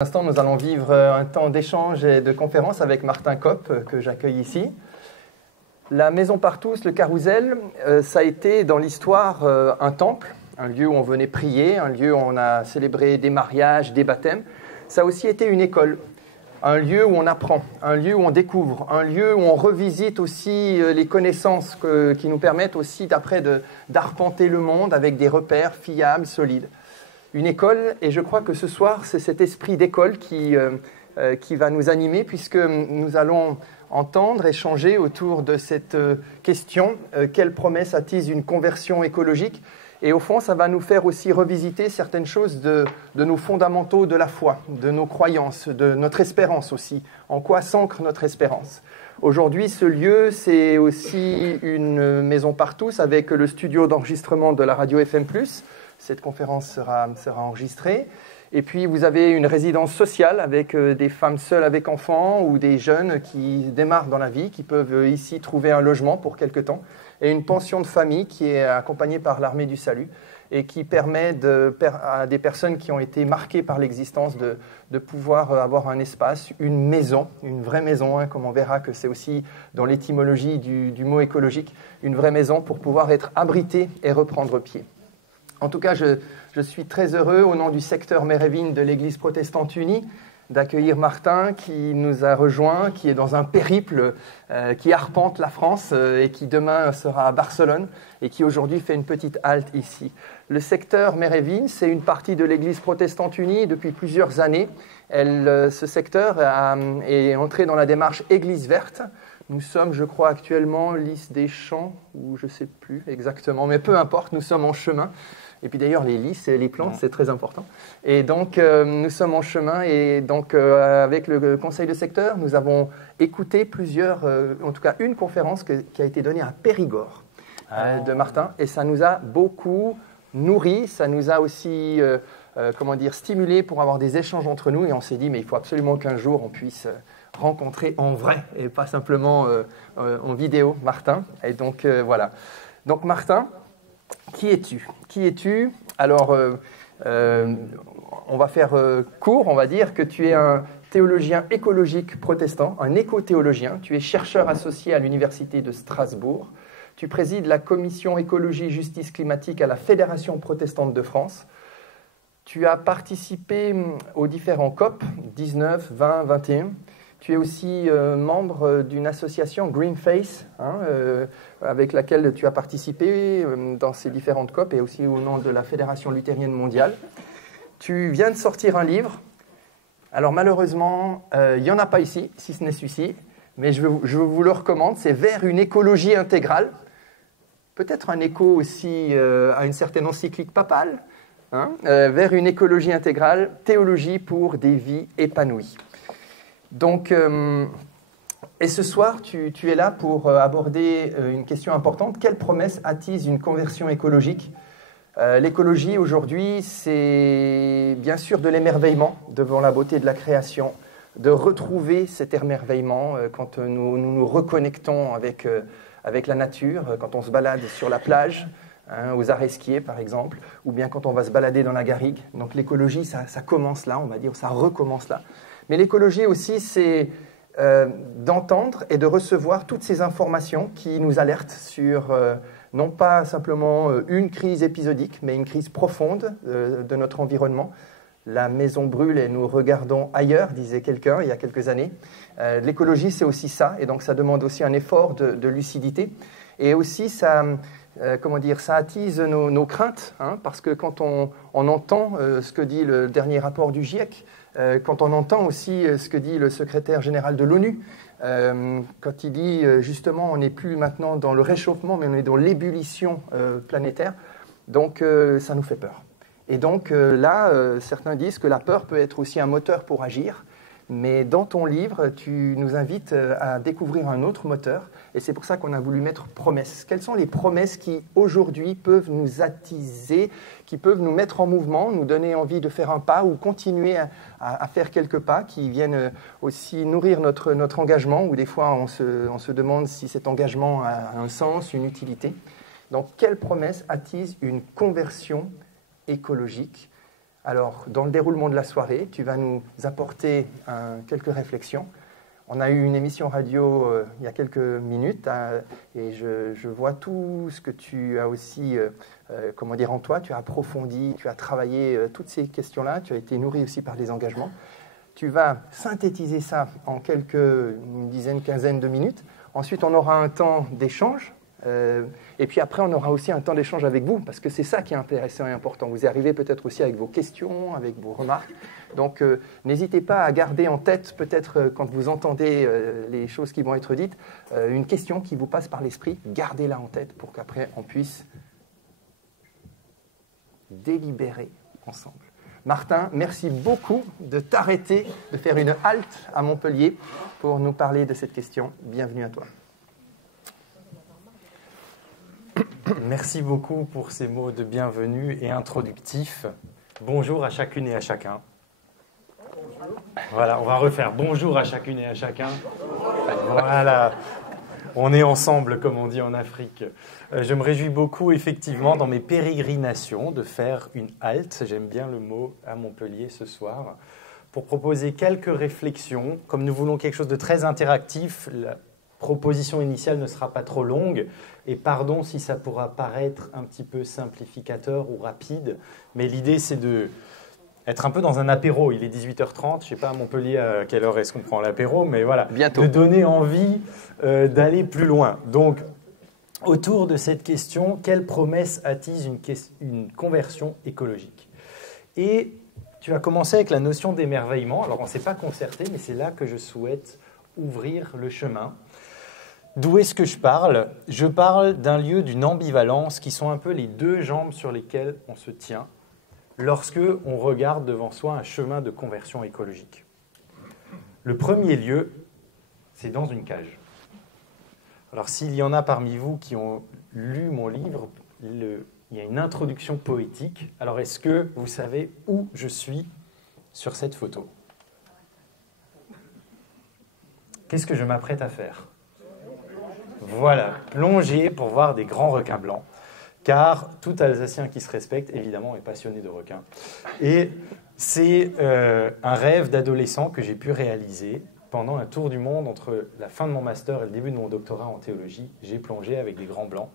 Pour l'instant, nous allons vivre un temps d'échange et de conférence avec Martin Kopp, que j'accueille ici. La Maison Partous, le Carrousel, ça a été dans l'histoire un temple, un lieu où on venait prier, un lieu où on a célébré des mariages, des baptêmes. Ça a aussi été une école, un lieu où on apprend, un lieu où on découvre, un lieu où on revisite aussi les connaissances qui nous permettent aussi d'après d'arpenter le monde avec des repères fiables, solides. Une école, et je crois que ce soir, c'est cet esprit d'école qui va nous animer, puisque nous allons entendre, échanger autour de cette question, quelle promesse attise une conversion écologique? Et au fond, ça va nous faire aussi revisiter certaines choses de nos fondamentaux de la foi, de nos croyances, de notre espérance aussi. En quoi s'ancre notre espérance? Aujourd'hui, ce lieu, c'est aussi une maison Partous avec le studio d'enregistrement de la radio FM+. Cette conférence sera enregistrée. Et puis, vous avez une résidence sociale avec des femmes seules avec enfants ou des jeunes qui démarrent dans la vie, qui peuvent ici trouver un logement pour quelque temps. Et une pension de famille qui est accompagnée par l'Armée du Salut et qui permet à des personnes qui ont été marquées par l'existence de pouvoir avoir un espace, une maison, une vraie maison, comme on verra que c'est aussi dans l'étymologie du mot écologique, une vraie maison pour pouvoir être abrité et reprendre pied. En tout cas, je suis très heureux, au nom du secteur Mérévin de l'Église protestante unie, d'accueillir Martin qui nous a rejoints, qui est dans un périple qui arpente la France et qui demain sera à Barcelone et qui aujourd'hui fait une petite halte ici. Le secteur Mérévin, c'est une partie de l'Église protestante unie depuis plusieurs années. Ce secteur est entré dans la démarche Église verte. Nous sommes, je crois, actuellement Lys des Champs, ou je ne sais plus exactement, mais peu importe, nous sommes en chemin. Et puis d'ailleurs, les lys et les plantes, c'est très important. Et donc, nous sommes en chemin. Et donc, avec le conseil de secteur, nous avons écouté en tout cas une conférence qui a été donnée à Périgord de Martin. Et ça nous a beaucoup nourri. Ça nous a aussi, stimulé pour avoir des échanges entre nous. Et on s'est dit, mais il faut absolument qu'un jour, on puisse rencontrer en vrai et pas simplement en vidéo Martin. Et donc, voilà. Donc, Martin, qui es-tu? Qui es-tu? Alors, on va faire court, on va dire que tu es un théologien écologique protestant, un éco-théologien. Tu es chercheur associé à l'Université de Strasbourg. Tu présides la commission écologie justice climatique à la Fédération protestante de France. Tu as participé aux différents COP, 19, 20, 21. Tu es aussi membre d'une association Greenface, avec laquelle tu as participé dans ces différentes COP et aussi au nom de la Fédération luthérienne mondiale. Tu viens de sortir un livre. Alors malheureusement, il n'y en a pas ici, si ce n'est celui-ci, mais je vous le recommande. C'est Vers une écologie intégrale. Peut-être un écho aussi à une certaine encyclique papale. Vers une écologie intégrale, théologie pour des vies épanouies. Donc, et ce soir, tu es là pour aborder une question importante. Quelle promesse attise une conversion écologique? L'écologie, aujourd'hui, c'est bien sûr de l'émerveillement devant la beauté de la création, de retrouver cet émerveillement quand nous reconnectons avec la nature, quand on se balade sur la plage, aux Areskiés par exemple, ou bien quand on va se balader dans la garrigue. Donc l'écologie, ça commence là, on va dire, ça recommence là. Mais l'écologie aussi, c'est d'entendre et de recevoir toutes ces informations qui nous alertent sur non pas simplement une crise épisodique, mais une crise profonde de notre environnement. La maison brûle et nous regardons ailleurs, disait quelqu'un il y a quelques années. L'écologie, c'est aussi ça, et donc ça demande aussi un effort de lucidité. Et aussi, ça attise nos craintes, parce que quand on entend ce que dit le dernier rapport du GIEC, quand on entend aussi ce que dit le secrétaire général de l'ONU, quand il dit justement on n'est plus maintenant dans le réchauffement, mais on est dans l'ébullition planétaire, donc ça nous fait peur. Et donc là, certains disent que la peur peut être aussi un moteur pour agir, mais dans ton livre, tu nous invites à découvrir un autre moteur, et c'est pour ça qu'on a voulu mettre promesses. Quelles sont les promesses qui, aujourd'hui, peuvent nous attiser, qui peuvent nous mettre en mouvement, nous donner envie de faire un pas ou continuer à faire quelques pas, qui viennent aussi nourrir notre engagement, ou des fois on se demande si cet engagement a un sens, une utilité. Donc, quelles promesses attisent une conversion écologique? Alors, dans le déroulement de la soirée, tu vas nous apporter quelques réflexions. On a eu une émission radio il y a quelques minutes et je vois tout ce que tu as aussi en toi. Tu as approfondi, tu as travaillé toutes ces questions-là. Tu as été nourri aussi par les engagements. Tu vas synthétiser ça en une dizaine, quinzaine de minutes. Ensuite, on aura un temps d'échange. Et puis après, on aura aussi un temps d'échange avec vous, parce que c'est ça qui est intéressant et important. Vous y arrivez peut-être aussi avec vos questions, avec vos remarques. Donc, n'hésitez pas à garder en tête, peut-être quand vous entendez les choses qui vont être dites, une question qui vous passe par l'esprit. Gardez-la en tête pour qu'après, on puisse délibérer ensemble. Martin, merci beaucoup de t'arrêter, de faire une halte à Montpellier pour nous parler de cette question. Bienvenue à toi. Merci beaucoup pour ces mots de bienvenue et introductifs. Bonjour à chacune et à chacun. Voilà, on va refaire. Bonjour à chacune et à chacun. Voilà, on est ensemble, comme on dit en Afrique. Je me réjouis beaucoup, effectivement, dans mes pérégrinations, de faire une halte, j'aime bien le mot, à Montpellier ce soir, pour proposer quelques réflexions. Comme nous voulons quelque chose de très interactif, la proposition initiale ne sera pas trop longue, et pardon si ça pourra paraître un petit peu simplificateur ou rapide, mais l'idée c'est d'être un peu dans un apéro. Il est 18h30, je ne sais pas à Montpellier à quelle heure est-ce qu'on prend l'apéro, mais voilà, bientôt. De donner envie d'aller plus loin. Donc, autour de cette question, quelle promesse attise une conversion écologique? Et tu as commencé avec la notion d'émerveillement. Alors, on ne s'est pas concerté, mais c'est là que je souhaite ouvrir le chemin. D'où est-ce que je parle? Je parle d'un lieu d'une ambivalence qui sont un peu les deux jambes sur lesquelles on se tient lorsque on regarde devant soi un chemin de conversion écologique. Le premier lieu, c'est dans une cage. Alors s'il y en a parmi vous qui ont lu mon livre, il y a une introduction poétique. Alors est-ce que vous savez où je suis sur cette photo? Qu'est-ce que je m'apprête à faire? Voilà, plonger pour voir des grands requins blancs, car tout Alsacien qui se respecte, évidemment, est passionné de requins. Et c'est un rêve d'adolescent que j'ai pu réaliser pendant un tour du monde entre la fin de mon master et le début de mon doctorat en théologie. J'ai plongé avec des grands blancs.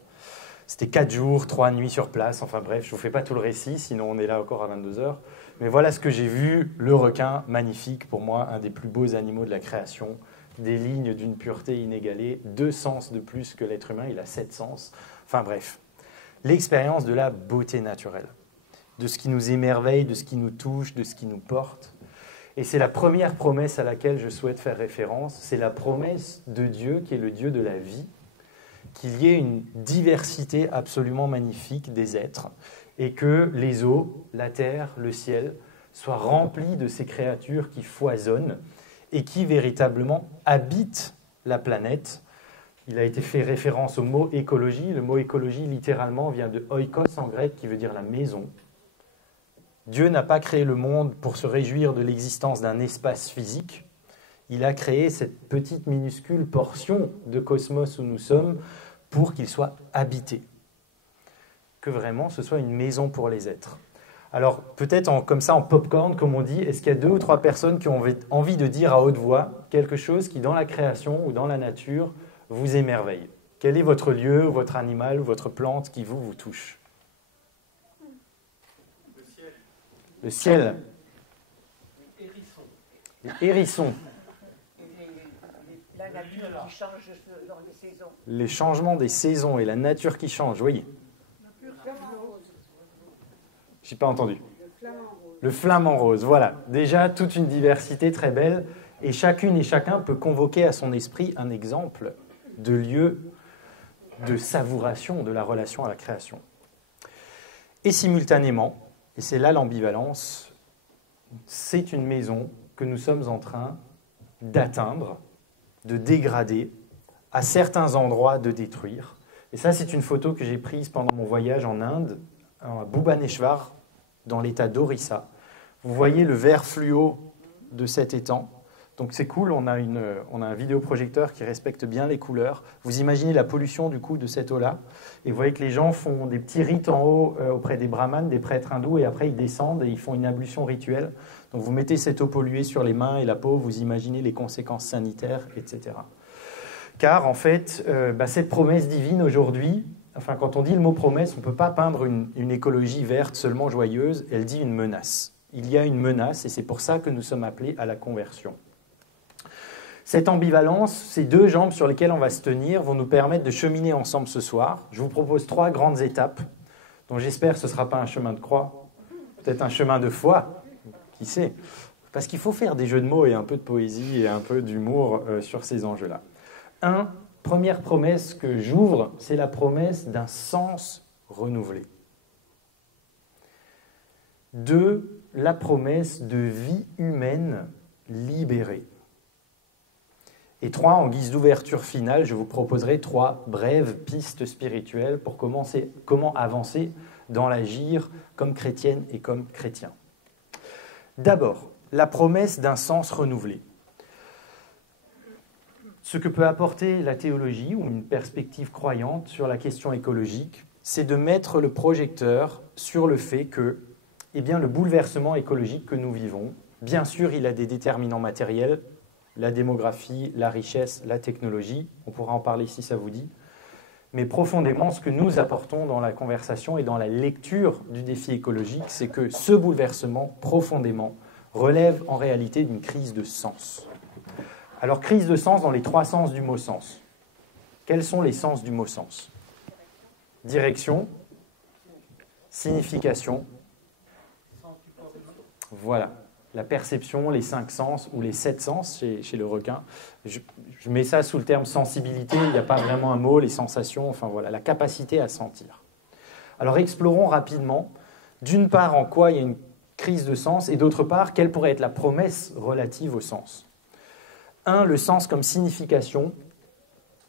C'était 4 jours, 3 nuits sur place, enfin bref, je ne vous fais pas tout le récit, sinon on est là encore à 22h. Mais voilà ce que j'ai vu, le requin, magnifique, pour moi, un des plus beaux animaux de la création, des lignes d'une pureté inégalée, 2 sens de plus que l'être humain, il a 7 sens. Enfin bref, l'expérience de la beauté naturelle, de ce qui nous émerveille, de ce qui nous touche, de ce qui nous porte. Et c'est la première promesse à laquelle je souhaite faire référence, c'est la promesse de Dieu, qui est le Dieu de la vie, qu'il y ait une diversité absolument magnifique des êtres, et que les eaux, la terre, le ciel, soient remplis de ces créatures qui foisonnent, et qui véritablement habitent la planète. Il a été fait référence au mot écologie. Le mot écologie, littéralement, vient de oikos en grec, qui veut dire la maison. Dieu n'a pas créé le monde pour se réjouir de l'existence d'un espace physique. Il a créé cette petite minuscule portion de cosmos où nous sommes pour qu'il soit habité. Que vraiment ce soit une maison pour les êtres. Alors, peut-être comme ça, en popcorn, comme on dit, est-ce qu'il y a 2 ou 3 personnes qui ont envie de dire à haute voix quelque chose qui, dans la création ou dans la nature, vous émerveille? Quel est votre lieu, votre animal ou votre plante qui vous touche? Le ciel. Le ciel. Les hérissons. Les hérissons. La nature qui change dans les saisons. Les changements des saisons et la nature qui change, oui. Je n'ai pas entendu. Le flamant rose, voilà. Déjà, toute une diversité très belle. Et chacune et chacun peut convoquer à son esprit un exemple de lieu de savouration de la relation à la création. Et simultanément, et c'est là l'ambivalence, c'est une maison que nous sommes en train d'atteindre, de dégrader, à certains endroits de détruire. Et ça, c'est une photo que j'ai prise pendant mon voyage en Inde, à Bhubaneswar, dans l'état d'Orissa. Vous voyez le vert fluo de cet étang. Donc c'est cool, on a un vidéoprojecteur qui respecte bien les couleurs. Vous imaginez la pollution du coup de cette eau-là. Et vous voyez que les gens font des petits rites en haut auprès des brahmanes, des prêtres hindous, et après ils descendent et ils font une ablution rituelle. Donc vous mettez cette eau polluée sur les mains et la peau, vous imaginez les conséquences sanitaires, etc. Car en fait, cette promesse divine aujourd'hui, enfin quand on dit le mot promesse, on ne peut pas peindre une écologie verte seulement joyeuse, elle dit une menace. Il y a une menace et c'est pour ça que nous sommes appelés à la conversion. Cette ambivalence, ces deux jambes sur lesquelles on va se tenir, vont nous permettre de cheminer ensemble ce soir. Je vous propose 3 grandes étapes, dont j'espère que ce ne sera pas un chemin de croix, peut-être un chemin de foi, qui sait. Parce qu'il faut faire des jeux de mots et un peu de poésie et un peu d'humour sur ces enjeux-là. Première promesse que j'ouvre, c'est la promesse d'un sens renouvelé. 2, la promesse de vie humaine libérée. Et 3, en guise d'ouverture finale, je vous proposerai 3 brèves pistes spirituelles pour comment avancer dans l'agir comme chrétienne et comme chrétien. D'abord, la promesse d'un sens renouvelé. Ce que peut apporter la théologie ou une perspective croyante sur la question écologique, c'est de mettre le projecteur sur le fait que le bouleversement écologique que nous vivons, bien sûr, il a des déterminants matériels, la démographie, la richesse, la technologie, on pourra en parler si ça vous dit, mais profondément, ce que nous apportons dans la conversation et dans la lecture du défi écologique, c'est que ce bouleversement, profondément, relève en réalité d'une crise de sens. Alors, crise de sens dans les 3 sens du mot sens. Quels sont les sens du mot sens? Direction, signification, voilà. La perception, les 5 sens ou les 7 sens chez le requin. Je mets ça sous le terme sensibilité, il n'y a pas vraiment un mot, les sensations, enfin voilà, la capacité à sentir. Alors explorons rapidement, d'une part en quoi il y a une crise de sens et d'autre part, quelle pourrait être la promesse relative au sens. 1, le sens comme signification.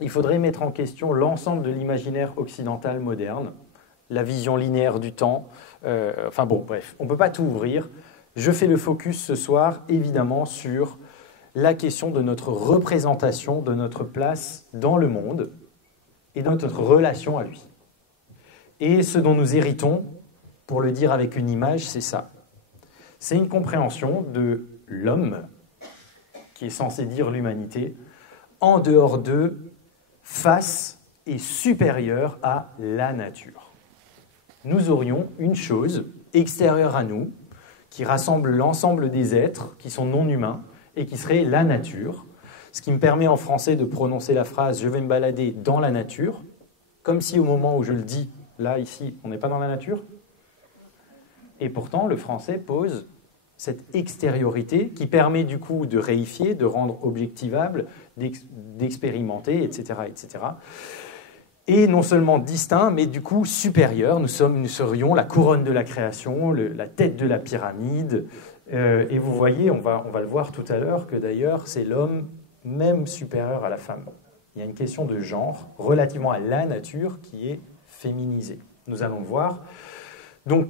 Il faudrait mettre en question l'ensemble de l'imaginaire occidental moderne, la vision linéaire du temps, bref, on ne peut pas tout ouvrir. Je fais le focus ce soir, évidemment, sur la question de notre représentation, de notre place dans le monde et de notre relation à lui. Et ce dont nous héritons, pour le dire avec une image, c'est ça. C'est une compréhension de l'homme, qui est censé dire l'humanité, en dehors d'eux, face et supérieur à la nature. Nous aurions une chose extérieure à nous, qui rassemble l'ensemble des êtres qui sont non humains et qui serait la nature, ce qui me permet en français de prononcer la phrase « je vais me balader dans la nature », comme si au moment où je le dis, là, ici, on n'est pas dans la nature. Et pourtant, le français pose cette extériorité qui permet du coup de réifier, de rendre objectivable, d'expérimenter, etc., etc. Et non seulement distinct, mais du coup supérieur. Nous serions la couronne de la création, la tête de la pyramide. Et vous voyez, on va le voir tout à l'heure, que d'ailleurs, c'est l'homme même supérieur à la femme. Il y a une question de genre relativement à la nature qui est féminisée. Nous allons le voir. Donc,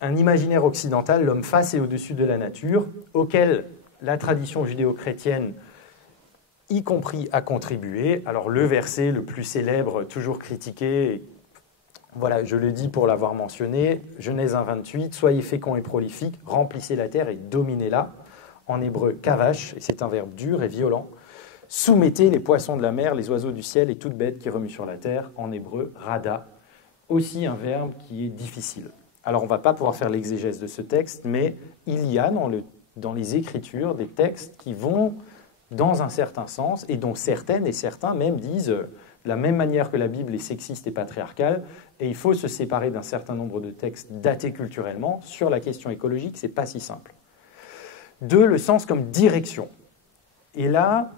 un imaginaire occidental, l'homme face et au-dessus de la nature, auquel la tradition judéo-chrétienne y compris à contribuer. Alors le verset le plus célèbre, toujours critiqué, voilà, je le dis pour l'avoir mentionné, Genèse 1,28, « Soyez féconds et prolifiques, remplissez la terre et dominez-la ». En hébreu, « kavash », et c'est un verbe dur et violent. « Soumettez les poissons de la mer, les oiseaux du ciel et toute bête qui remue sur la terre ». En hébreu, « rada », aussi un verbe qui est difficile. Alors on ne va pas pouvoir faire l'exégèse de ce texte, mais il y a dans les Écritures des textes qui vont dans un certain sens, et dont certaines et certains même disent, de la même manière que la Bible est sexiste et patriarcale, et il faut se séparer d'un certain nombre de textes datés culturellement, sur la question écologique, ce n'est pas si simple. 2, le sens comme direction. Et là,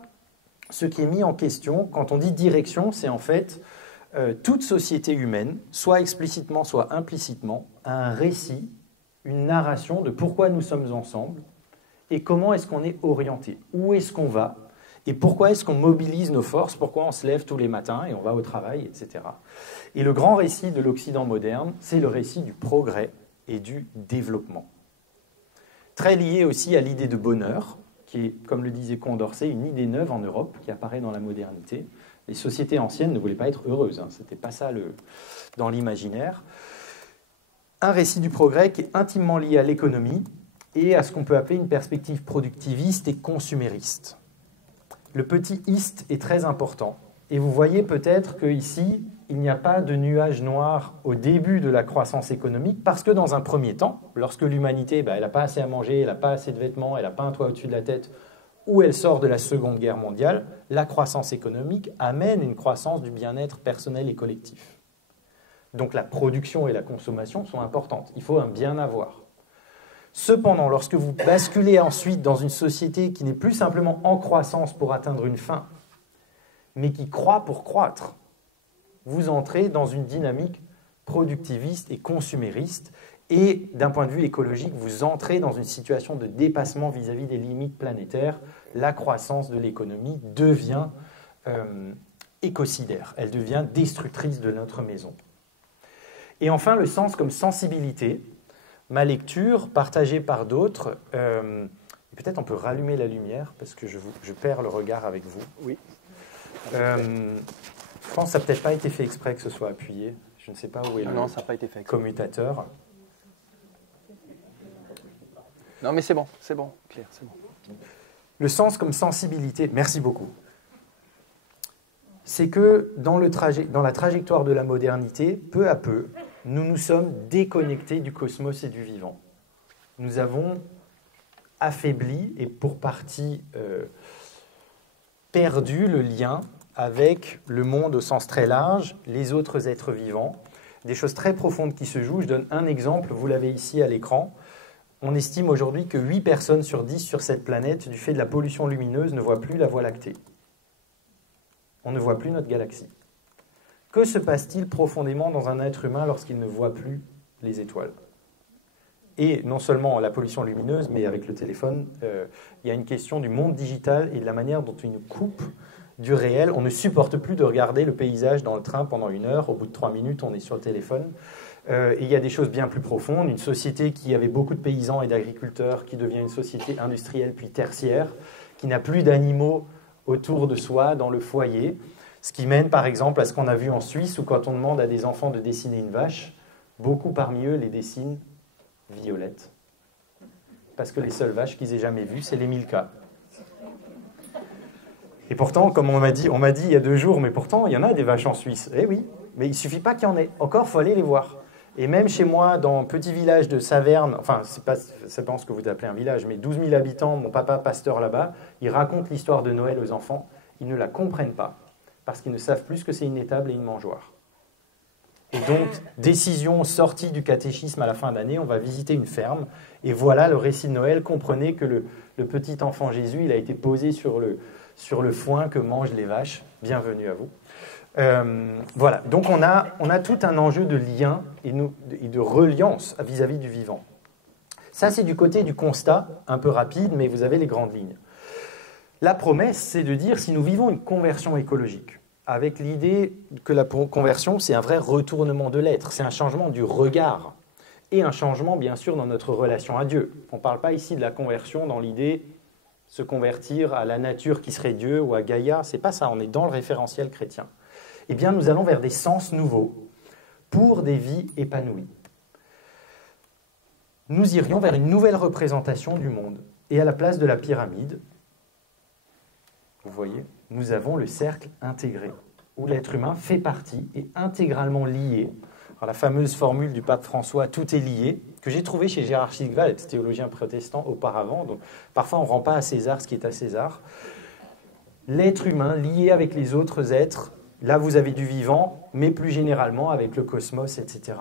ce qui est mis en question, quand on dit direction, c'est en fait toute société humaine, soit explicitement, soit implicitement, a un récit, une narration de pourquoi nous sommes ensemble, et comment est-ce qu'on est orienté, où est-ce qu'on va, et pourquoi est-ce qu'on mobilise nos forces, pourquoi on se lève tous les matins et on va au travail, etc. Et le grand récit de l'Occident moderne, c'est le récit du progrès et du développement. Très lié aussi à l'idée de bonheur, qui est, comme le disait Condorcet, une idée neuve en Europe qui apparaît dans la modernité. Les sociétés anciennes ne voulaient pas être heureuses, ce n'était pas ça dans l'imaginaire. Un récit du progrès qui est intimement lié à l'économie et à ce qu'on peut appeler une perspective productiviste et consumériste. Le petit « ist » est très important. Et vous voyez peut-être qu'ici, il n'y a pas de nuage noir au début de la croissance économique, parce que dans un premier temps, lorsque l'humanité elle n'a pas assez à manger, elle n'a pas assez de vêtements, elle n'a pas un toit au-dessus de la tête, ou elle sort de la Seconde Guerre mondiale, la croissance économique amène une croissance du bien-être personnel et collectif. Donc la production et la consommation sont importantes. Il faut un bien avoir. Cependant, lorsque vous basculez ensuite dans une société qui n'est plus simplement en croissance pour atteindre une fin, mais qui croît pour croître, vous entrez dans une dynamique productiviste et consumériste, et d'un point de vue écologique, vous entrez dans une situation de dépassement vis-à-vis des limites planétaires. La croissance de l'économie devient écocidaire, elle devient destructrice de notre maison. Et enfin, le sens comme sensibilité. Ma lecture, partagée par d'autres, peut-être on peut rallumer la lumière, parce que je perds le regard avec vous. Oui. Je pense que ça n'a peut-être pas été fait exprès que ce soit appuyé. Je ne sais pas où est Non, ça n'a pas été fait exprès. Commutateur. Non, mais c'est bon, Claire, c'est bon. Le sens comme sensibilité, merci beaucoup. C'est que dans la trajectoire de la modernité, peu à peu, nous nous sommes déconnectés du cosmos et du vivant. Nous avons affaibli et pour partie perdu le lien avec le monde au sens très large, les autres êtres vivants, des choses très profondes qui se jouent. Je donne un exemple, vous l'avez ici à l'écran. On estime aujourd'hui que 8 personnes sur 10 sur cette planète, du fait de la pollution lumineuse, ne voient plus la Voie lactée. On ne voit plus notre galaxie. Que se passe-t-il profondément dans un être humain lorsqu'il ne voit plus les étoiles ? Et non seulement la pollution lumineuse, mais avec le téléphone, il y a une question du monde digital et de la manière dont il nous coupe du réel. On ne supporte plus de regarder le paysage dans le train pendant 1 heure. Au bout de 3 minutes, on est sur le téléphone. Et il y a des choses bien plus profondes. Une société qui avait beaucoup de paysans et d'agriculteurs, qui devient une société industrielle puis tertiaire, qui n'a plus d'animaux autour de soi, dans le foyer. Ce qui mène par exemple à ce qu'on a vu en Suisse, où quand on demande à des enfants de dessiner une vache, beaucoup parmi eux les dessinent violettes. Parce que les seules vaches qu'ils aient jamais vues, c'est les Milka. Et pourtant, comme on m'a dit il y a 2 jours, mais pourtant, il y en a des vaches en Suisse. Eh oui, mais il ne suffit pas qu'il y en ait. Encore, il faut aller les voir. Et même chez moi, dans un petit village de Saverne, enfin, c'est pas ce que vous appelez un village, mais 12 000 habitants, mon papa pasteur là-bas, il raconte l'histoire de Noël aux enfants. Ils ne la comprennent pas, parce qu'ils ne savent plus que c'est une étable et une mangeoire. Et donc, décision sortie du catéchisme à la fin d'année, on va visiter une ferme, et voilà le récit de Noël. Comprenez que le petit enfant Jésus, il a été posé sur le foin que mangent les vaches. Bienvenue à vous. Voilà, donc on a tout un enjeu de lien et de reliance vis-à-vis du vivant. Ça, c'est du côté du constat, un peu rapide, mais vous avez les grandes lignes. La promesse, c'est de dire si nous vivons une conversion écologique, avec l'idée que la conversion, c'est un vrai retournement de l'être, c'est un changement du regard, et un changement, bien sûr, dans notre relation à Dieu. On ne parle pas ici de la conversion dans l'idée se convertir à la nature qui serait Dieu ou à Gaïa, c'est pas ça, on est dans le référentiel chrétien. Eh bien, nous allons vers des sens nouveaux pour des vies épanouies. Nous irions vers une nouvelle représentation du monde. Et à la place de la pyramide, vous voyez, nous avons le cercle intégré, où l'être humain fait partie et intégralement lié. Alors, la fameuse formule du pape François, tout est lié, que j'ai trouvée chez Gérard Schigwald, théologien protestant auparavant. Donc, parfois, on ne rend pas à César ce qui est à César. L'être humain lié avec les autres êtres. Là, vous avez du vivant, mais plus généralement avec le cosmos, etc.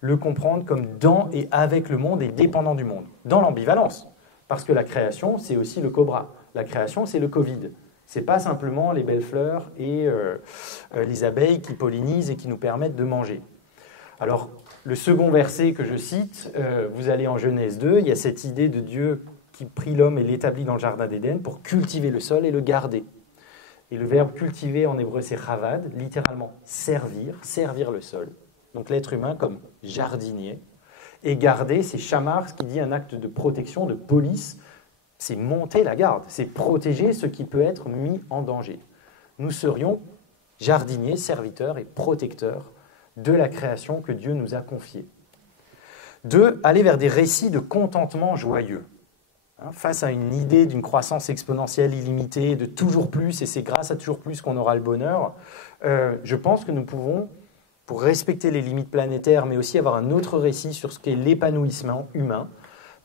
Le comprendre comme dans et avec le monde et dépendant du monde. Dans l'ambivalence, parce que la création, c'est aussi le cobra. La création, c'est le Covid. Ce n'est pas simplement les belles fleurs et les abeilles qui pollinisent et qui nous permettent de manger. Alors, le second verset que je cite, vous allez en Genèse 2, il y a cette idée de Dieu qui prit l'homme et l'établit dans le jardin d'Éden pour cultiver le sol et le garder. Et le verbe cultiver en hébreu, c'est chavad, littéralement servir le sol. Donc l'être humain comme jardinier. Et garder, c'est shamar, ce qui dit un acte de protection, de police, c'est monter la garde, c'est protéger ce qui peut être mis en danger. Nous serions jardiniers, serviteurs et protecteurs de la création que Dieu nous a confiée. 2, aller vers des récits de contentement joyeux. Face à une idée d'une croissance exponentielle illimitée, de toujours plus, et c'est grâce à toujours plus qu'on aura le bonheur, je pense que nous pouvons, pour respecter les limites planétaires, mais aussi avoir un autre récit sur ce qu'est l'épanouissement humain,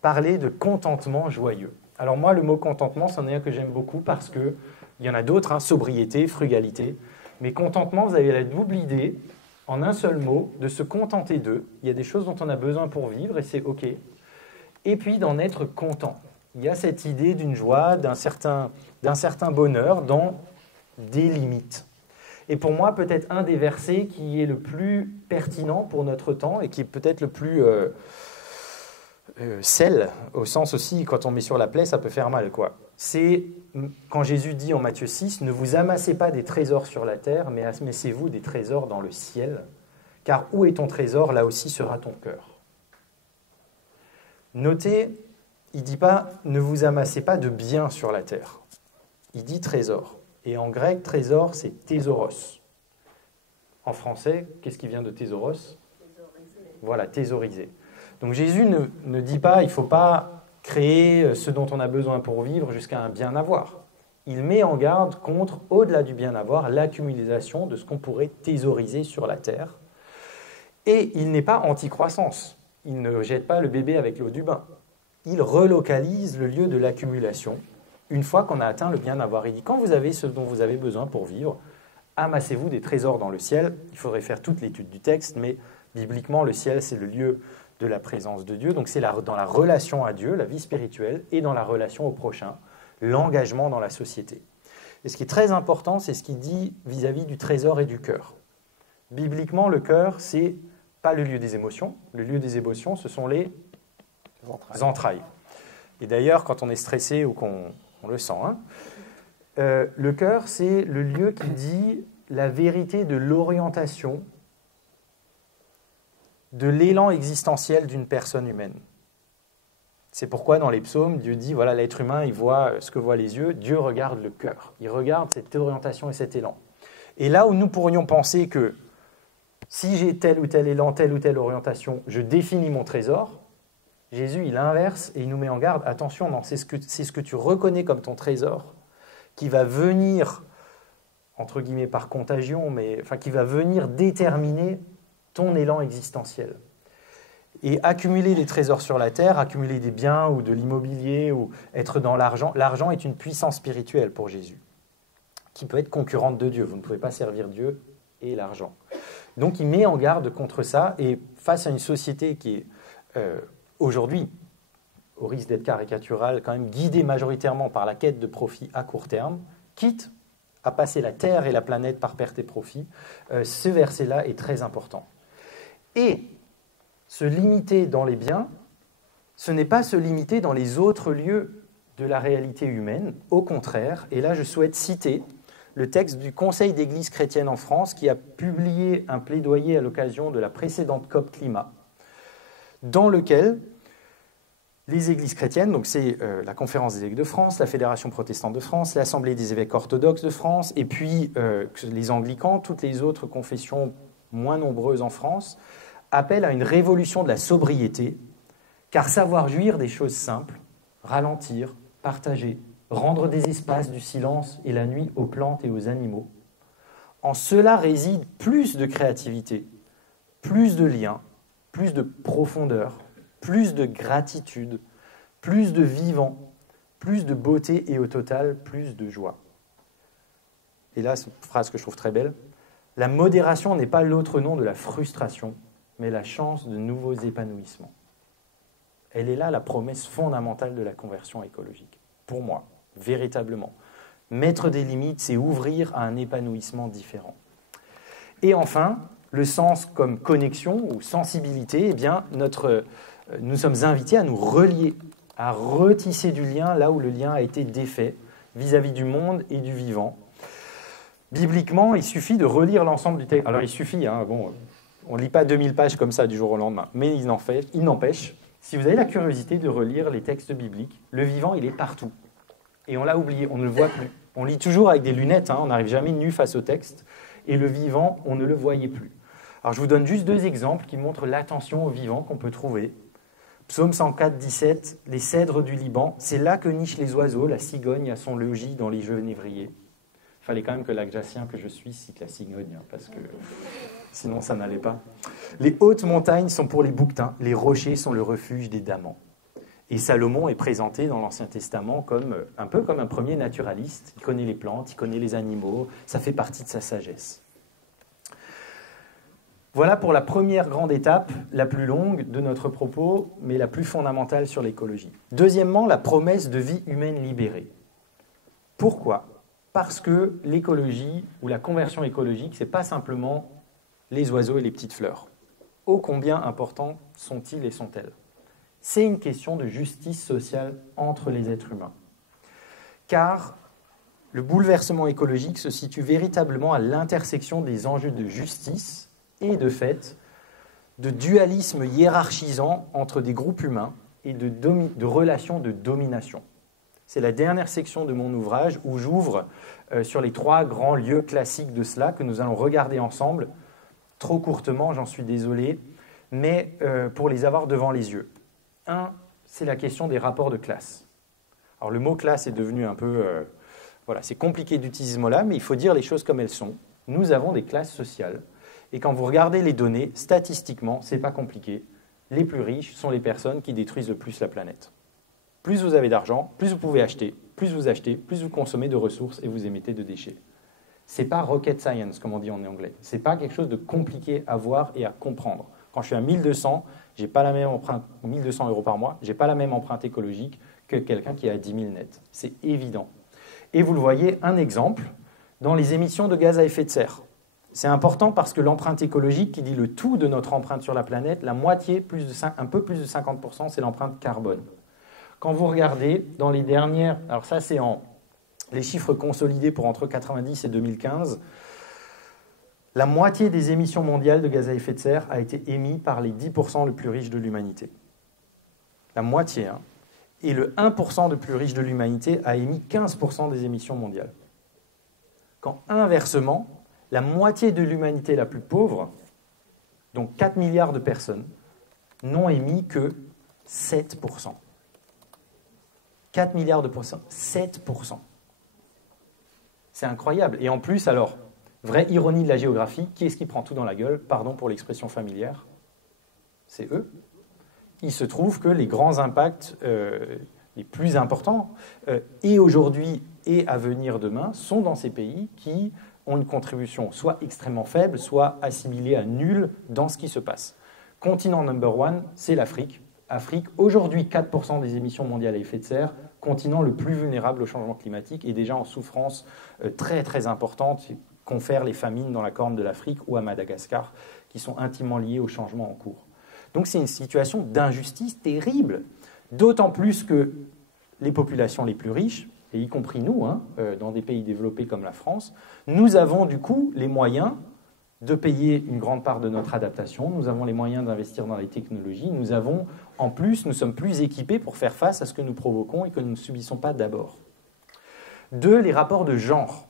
parler de contentement joyeux. Alors moi, le mot contentement, c'en est un que j'aime beaucoup parce qu'il y en a d'autres, sobriété, frugalité, mais contentement, vous avez la double idée, en un seul mot, de se contenter d'eux. Il y a des choses dont on a besoin pour vivre, et c'est OK. Et puis d'en être content. Il y a cette idée d'une joie, d'un certain bonheur dans des limites. Et pour moi, peut-être un des versets qui est le plus pertinent pour notre temps et qui est peut-être le plus sel, au sens aussi, quand on met sur la plaie, ça peut faire mal, quoi. C'est quand Jésus dit en Matthieu 6, « Ne vous amassez pas des trésors sur la terre, mais amassez-vous des trésors dans le ciel, car où est ton trésor, là aussi sera ton cœur. » Notez, il ne dit pas « Ne vous amassez pas de biens sur la terre ». Il dit « trésor ». Et en grec, trésor, c'est thésauros. En français, qu'est-ce qui vient de thésauros ? Voilà, thésauriser. Donc Jésus ne dit pas, il ne faut pas créer ce dont on a besoin pour vivre jusqu'à un bien avoir. Il met en garde contre, au-delà du bien avoir, l'accumulation de ce qu'on pourrait thésauriser sur la terre. Et il n'est pas anti-croissance. Il ne jette pas le bébé avec l'eau du bain. Il relocalise le lieu de l'accumulation une fois qu'on a atteint le bien avoir. Il dit, quand vous avez ce dont vous avez besoin pour vivre, amassez-vous des trésors dans le ciel. Il faudrait faire toute l'étude du texte, mais bibliquement, le ciel, c'est le lieu de la présence de Dieu. Donc c'est dans la relation à Dieu, la vie spirituelle, et dans la relation au prochain, l'engagement dans la société. Et ce qui est très important, c'est ce qu'il dit vis-à-vis du trésor et du cœur. Bibliquement, le cœur, c'est pas le lieu des émotions. Le lieu des émotions, ce sont les entrailles. Et d'ailleurs, quand on est stressé ou qu'on le sent, le cœur, c'est le lieu qui dit la vérité de l'orientation, de l'élan existentiel d'une personne humaine. C'est pourquoi dans les psaumes, Dieu dit, voilà, l'être humain, il voit ce que voient les yeux, Dieu regarde le cœur. Il regarde cette orientation et cet élan. Et là où nous pourrions penser que si j'ai tel ou tel élan, telle ou telle orientation, je définis mon trésor, Jésus, il inverse et il nous met en garde. Attention, non, c'est ce que tu reconnais comme ton trésor qui va venir, entre guillemets par contagion, mais enfin, qui va venir déterminer ton élan existentiel. Et accumuler des trésors sur la terre, accumuler des biens ou de l'immobilier ou être dans l'argent, l'argent est une puissance spirituelle pour Jésus, qui peut être concurrente de Dieu. Vous ne pouvez pas servir Dieu et l'argent. Donc il met en garde contre ça, et face à une société qui est aujourd'hui, au risque d'être caricatural, quand même guidée majoritairement par la quête de profit à court terme, quitte à passer la Terre et la planète par perte et profit, ce verset-là est très important. Et se limiter dans les biens, ce n'est pas se limiter dans les autres lieux de la réalité humaine, au contraire, et là je souhaite citer le texte du Conseil d'Église chrétienne en France qui a publié un plaidoyer à l'occasion de la précédente COP Climat, dans lequel les églises chrétiennes, donc c'est la Conférence des évêques de France, la Fédération protestante de France, l'Assemblée des évêques orthodoxes de France, et puis les anglicans, toutes les autres confessions moins nombreuses en France, appellent à une révolution de la sobriété, car savoir jouir des choses simples, ralentir, partager, rendre des espaces du silence et la nuit aux plantes et aux animaux, en cela réside plus de créativité, plus de liens, plus de profondeur, plus de gratitude, plus de vivant, plus de beauté et au total, plus de joie. Et là, c'est une phrase que je trouve très belle. La modération n'est pas l'autre nom de la frustration, mais la chance de nouveaux épanouissements. Elle est là la promesse fondamentale de la conversion écologique, pour moi, véritablement. Mettre des limites, c'est ouvrir à un épanouissement différent. Et enfin, le sens comme connexion ou sensibilité, eh bien, nous sommes invités à nous relier, à retisser du lien là où le lien a été défait vis-à-vis du monde et du vivant. Bibliquement, il suffit de relire l'ensemble du texte. Alors il suffit, on ne lit pas 2000 pages comme ça du jour au lendemain, mais il n'empêche, Si vous avez la curiosité de relire les textes bibliques, le vivant, il est partout. Et on l'a oublié, on ne le voit plus. On lit toujours avec des lunettes, hein, on n'arrive jamais nu face au texte. Et le vivant, on ne le voyait plus. Alors je vous donne juste 2 exemples qui montrent l'attention au vivant qu'on peut trouver. Psaume 104, 17, les cèdres du Liban, c'est là que nichent les oiseaux, la cigogne a son logis dans les genévriers. Il fallait quand même que l'Alsacien que je suis cite la cigogne, hein, parce que sinon ça n'allait pas. Les hautes montagnes sont pour les bouquetins, les rochers sont le refuge des damans. Et Salomon est présenté dans l'Ancien Testament un peu comme un premier naturaliste. Il connaît les plantes, il connaît les animaux, ça fait partie de sa sagesse. Voilà pour la première grande étape, la plus longue de notre propos, mais la plus fondamentale sur l'écologie. Deuxièmement, la promesse de vie humaine libérée. Pourquoi ? Parce que l'écologie ou la conversion écologique, ce n'est pas simplement les oiseaux et les petites fleurs. Ô combien importants sont-ils et sont-elles ? C'est une question de justice sociale entre les êtres humains. Car le bouleversement écologique se situe véritablement à l'intersection des enjeux de justice et de fait, de dualisme hiérarchisant entre des groupes humains et de relations de domination. C'est la dernière section de mon ouvrage où j'ouvre sur les 3 grands lieux classiques de cela que nous allons regarder ensemble, trop courtement, j'en suis désolé, mais pour les avoir devant les yeux. Un, c'est la question des rapports de classe. Alors le mot classe est devenu un peu... voilà, c'est compliqué d'utiliser ce mot-là, mais il faut dire les choses comme elles sont. Nous avons des classes sociales. Et quand vous regardez les données, statistiquement, ce n'est pas compliqué. Les plus riches sont les personnes qui détruisent le plus la planète. Plus vous avez d'argent, plus vous pouvez acheter, plus vous consommez de ressources et vous émettez de déchets. Ce n'est pas rocket science, comme on dit en anglais. Ce n'est pas quelque chose de compliqué à voir et à comprendre. Quand je suis à 1200, j'ai pas la même empreinte, 1200 € par mois, je n'ai pas la même empreinte écologique que quelqu'un qui est à 10 000 net. C'est évident. Et vous le voyez, un exemple, dans les émissions de gaz à effet de serre. C'est important parce que l'empreinte écologique, qui dit le tout de notre empreinte sur la planète, la moitié, un peu plus de 50%, c'est l'empreinte carbone. Quand vous regardez dans les dernières... Alors ça, c'est les chiffres consolidés pour entre 1990 et 2015. La moitié des émissions mondiales de gaz à effet de serre a été émise par les 10% les plus riches de l'humanité. La moitié, hein. Et le 1% le plus riche de l'humanité a émis 15% des émissions mondiales. Quand inversement... la moitié de l'humanité la plus pauvre, donc 4 milliards de personnes, n'ont émis que 7%. 4 milliards de personnes, 7%. C'est incroyable. Et en plus, alors, vraie ironie de la géographie, qui est-ce qui prend tout dans la gueule? Pardon pour l'expression familière. C'est eux. Il se trouve que les grands impacts les plus importants, et aujourd'hui et à venir demain, sont dans ces pays qui ont une contribution soit extrêmement faible, soit assimilée à nulle dans ce qui se passe. Continent number one, c'est l'Afrique. Afrique, aujourd'hui 4% des émissions mondiales à effet de serre, continent le plus vulnérable au changement climatique et déjà en souffrance très très importante confère les famines dans la corne de l'Afrique ou à Madagascar qui sont intimement liées au changement en cours. Donc c'est une situation d'injustice terrible, d'autant plus que les populations les plus riches, et y compris nous, dans des pays développés comme la France, nous avons du coup les moyens de payer une grande part de notre adaptation, nous avons les moyens d'investir dans les technologies, nous sommes plus équipés pour faire face à ce que nous provoquons et que nous ne subissons pas d'abord. 2, les rapports de genre.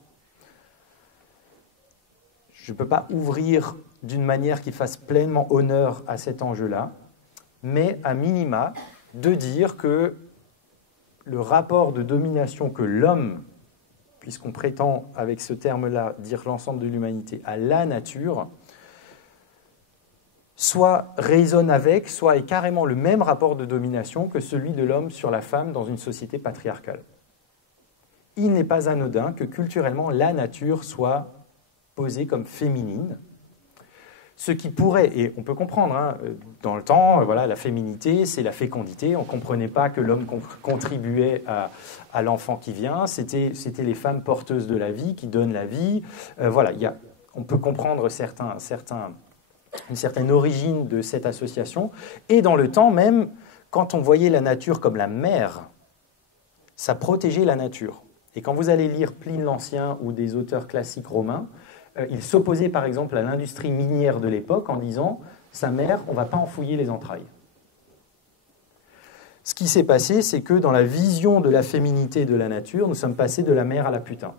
Je ne peux pas ouvrir d'une manière qui fasse pleinement honneur à cet enjeu-là, mais à minima, de dire que le rapport de domination que l'homme, puisqu'on prétend avec ce terme-là dire l'ensemble de l'humanité, à la nature, soit résonne avec, soit est carrément le même rapport de domination que celui de l'homme sur la femme dans une société patriarcale. Il n'est pas anodin que culturellement la nature soit posée comme féminine, ce qui pourrait, et on peut comprendre, dans le temps, la féminité, c'est la fécondité. On ne comprenait pas que l'homme contribuait à l'enfant qui vient. C'était les femmes porteuses de la vie qui donnent la vie. On peut comprendre une certaine origine de cette association. Et dans le temps même, quand on voyait la nature comme la mère, ça protégeait la nature. Et quand vous allez lire Pline l'Ancien ou des auteurs classiques romains, il s'opposait par exemple à l'industrie minière de l'époque en disant « sa mère, on ne va pas en fouiller les entrailles ». Ce qui s'est passé, c'est que dans la vision de la féminité et de la nature, nous sommes passés de la mère à la putain.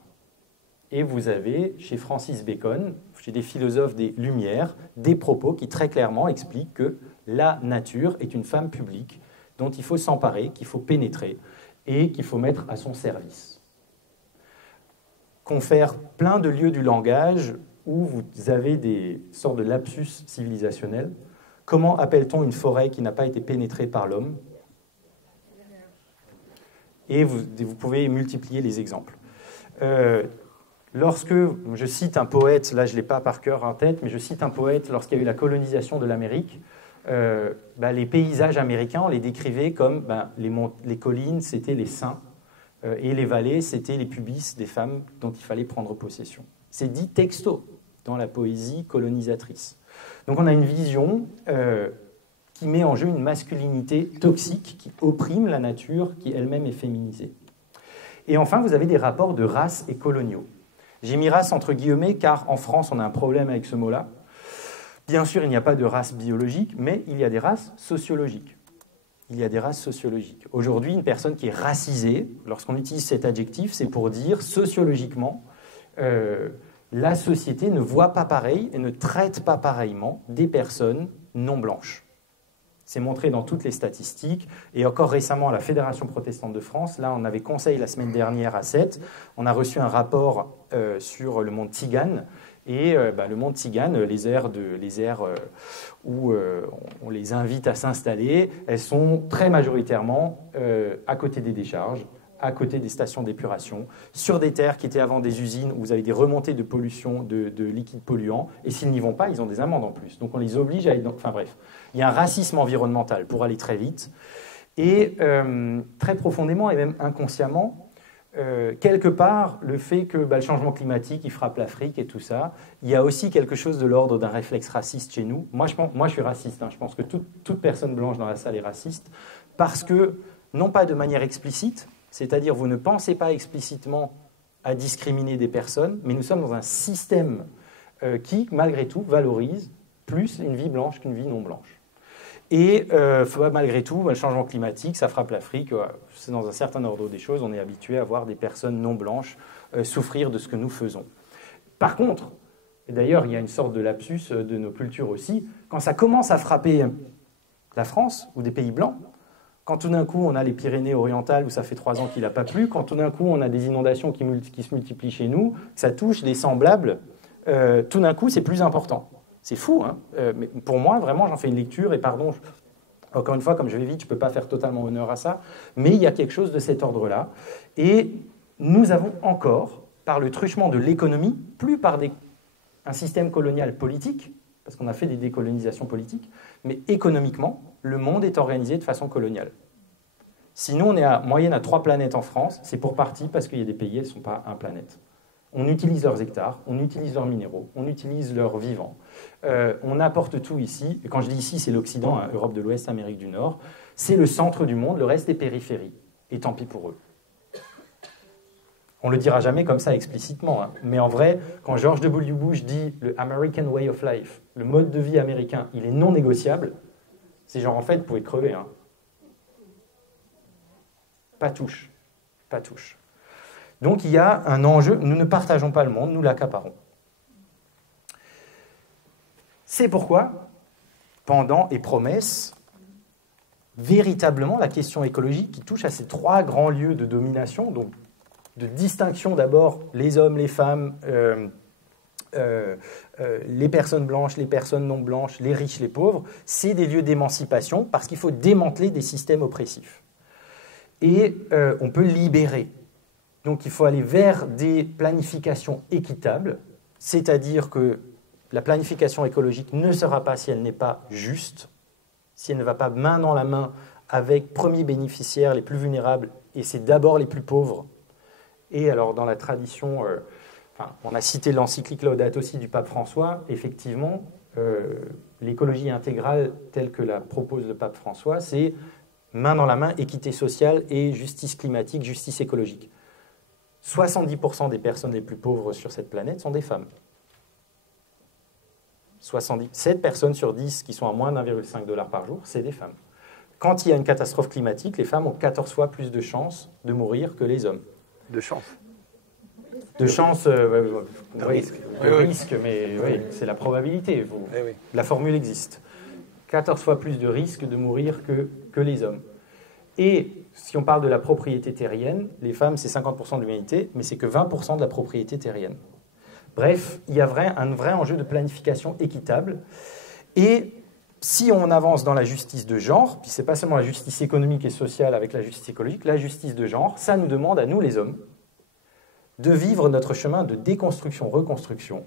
Et vous avez, chez Francis Bacon, chez des philosophes des Lumières, des propos qui très clairement expliquent que la nature est une femme publique dont il faut s'emparer, qu'il faut pénétrer et qu'il faut mettre à son service. Confère plein de lieux du langage où vous avez des sortes de lapsus civilisationnels. Comment appelle-t-on une forêt qui n'a pas été pénétrée par l'homme ? Et vous pouvez multiplier les exemples. Lorsque, je cite un poète, là je ne l'ai pas par cœur en tête, mais je cite un poète, lorsqu'il y a eu la colonisation de l'Amérique, les paysages américains, on les décrivait comme les collines, c'était les seins, et les vallées, c'était les pubis des femmes dont il fallait prendre possession. C'est dit texto dans la poésie colonisatrice. Donc on a une vision qui met en jeu une masculinité toxique qui opprime la nature, qui elle-même est féminisée. Et enfin, vous avez des rapports de race et coloniaux. J'ai mis race entre guillemets car en France, on a un problème avec ce mot-là. Bien sûr, il n'y a pas de race biologique, mais il y a des races sociologiques. Il y a des races sociologiques. Aujourd'hui, une personne qui est racisée, lorsqu'on utilise cet adjectif, c'est pour dire sociologiquement, la société ne voit pas pareil et ne traite pas pareillement des personnes non blanches. C'est montré dans toutes les statistiques. Et encore récemment, à la Fédération protestante de France, là, on avait conseil la semaine dernière à 7, on a reçu un rapport sur le monde tzigane. Et le monde tzigane, les aires où on les invite à s'installer, elles sont très majoritairement à côté des décharges, à côté des stations d'épuration, sur des terres qui étaient avant des usines où vous avez des remontées de pollution, de liquides polluants, et s'ils n'y vont pas, ils ont des amendes en plus. Donc on les oblige à être... Enfin bref, il y a un racisme environnemental pour aller très vite, et très profondément et même inconsciemment, quelque part, le fait que le changement climatique, il frappe l'Afrique et tout ça, il y a aussi quelque chose de l'ordre d'un réflexe raciste chez nous. Moi, je suis raciste, hein, je pense que toute personne blanche dans la salle est raciste, parce que, non pas de manière explicite, c'est-à-dire vous ne pensez pas explicitement à discriminer des personnes, mais nous sommes dans un système qui, malgré tout, valorise plus une vie blanche qu'une vie non blanche. Et malgré tout, le changement climatique, ça frappe l'Afrique, c'est dans un certain ordre des choses, on est habitué à voir des personnes non blanches souffrir de ce que nous faisons. Par contre, et d'ailleurs il y a une sorte de lapsus de nos cultures aussi, quand ça commence à frapper la France ou des pays blancs, quand tout d'un coup on a les Pyrénées orientales où ça fait 3 ans qu'il n'a pas plu, quand tout d'un coup on a des inondations qui se multiplient chez nous, que ça touche des semblables, tout d'un coup c'est plus important. C'est fou, hein, mais pour moi, vraiment, j'en fais une lecture, et pardon, encore une fois, comme je vais vite, je ne peux pas faire totalement honneur à ça, mais il y a quelque chose de cet ordre-là. Et nous avons encore, par le truchement de l'économie, plus par un système colonial politique, parce qu'on a fait des décolonisations politiques, mais économiquement, le monde est organisé de façon coloniale. Sinon, on est en moyenne à 3 planètes en France, c'est pour partie parce qu'il y a des pays, elles ne sont pas un planète. On utilise leurs hectares, on utilise leurs minéraux, on utilise leurs vivants. On apporte tout ici. Et quand je dis ici, c'est l'Occident, hein, Europe de l'Ouest, Amérique du Nord. C'est le centre du monde, le reste est périphérie. Et tant pis pour eux. On ne le dira jamais comme ça explicitement. Hein. Mais en vrai, quand George W. Bush dit le American way of life, le mode de vie américain, il est non négociable, c'est genre en fait, vous pouvez crever. Hein. Pas touche. Pas touche. Donc il y a un enjeu, nous ne partageons pas le monde, nous l'accaparons. C'est pourquoi, pendant et promesse, véritablement la question écologique qui touche à ces 3 grands lieux de domination, donc de distinction d'abord, les hommes, les femmes, les personnes blanches, les personnes non blanches, les riches, les pauvres, c'est des lieux d'émancipation parce qu'il faut démanteler des systèmes oppressifs. Et on peut libérer. Donc il faut aller vers des planifications équitables, c'est-à-dire que la planification écologique ne sera pas si elle n'est pas juste, si elle ne va pas main dans la main avec premiers bénéficiaires les plus vulnérables, et c'est d'abord les plus pauvres. Et alors dans la tradition, on a cité l'encyclique Laudato Si du pape François, effectivement, l'écologie intégrale telle que la propose le pape François, c'est main dans la main, équité sociale et justice climatique, justice écologique. 70% des personnes les plus pauvres sur cette planète sont des femmes. 7 personnes sur 10 qui sont à moins d'1,5 $ par jour, c'est des femmes. quand il y a une catastrophe climatique, les femmes ont 14 fois plus de chances de mourir que les hommes. De chance. De chance, De risque. de risque, mais oui, c'est la probabilité. Eh oui. La formule existe. 14 fois plus de risque de mourir que les hommes. Et si on parle de la propriété terrienne, les femmes, c'est 50% de l'humanité, mais c'est que 20% de la propriété terrienne. Bref, il y a un vrai enjeu de planification équitable. Et si on avance dans la justice de genre, puis ce n'est pas seulement la justice économique et sociale avec la justice écologique, la justice de genre, ça nous demande à nous les hommes de vivre notre chemin de déconstruction-reconstruction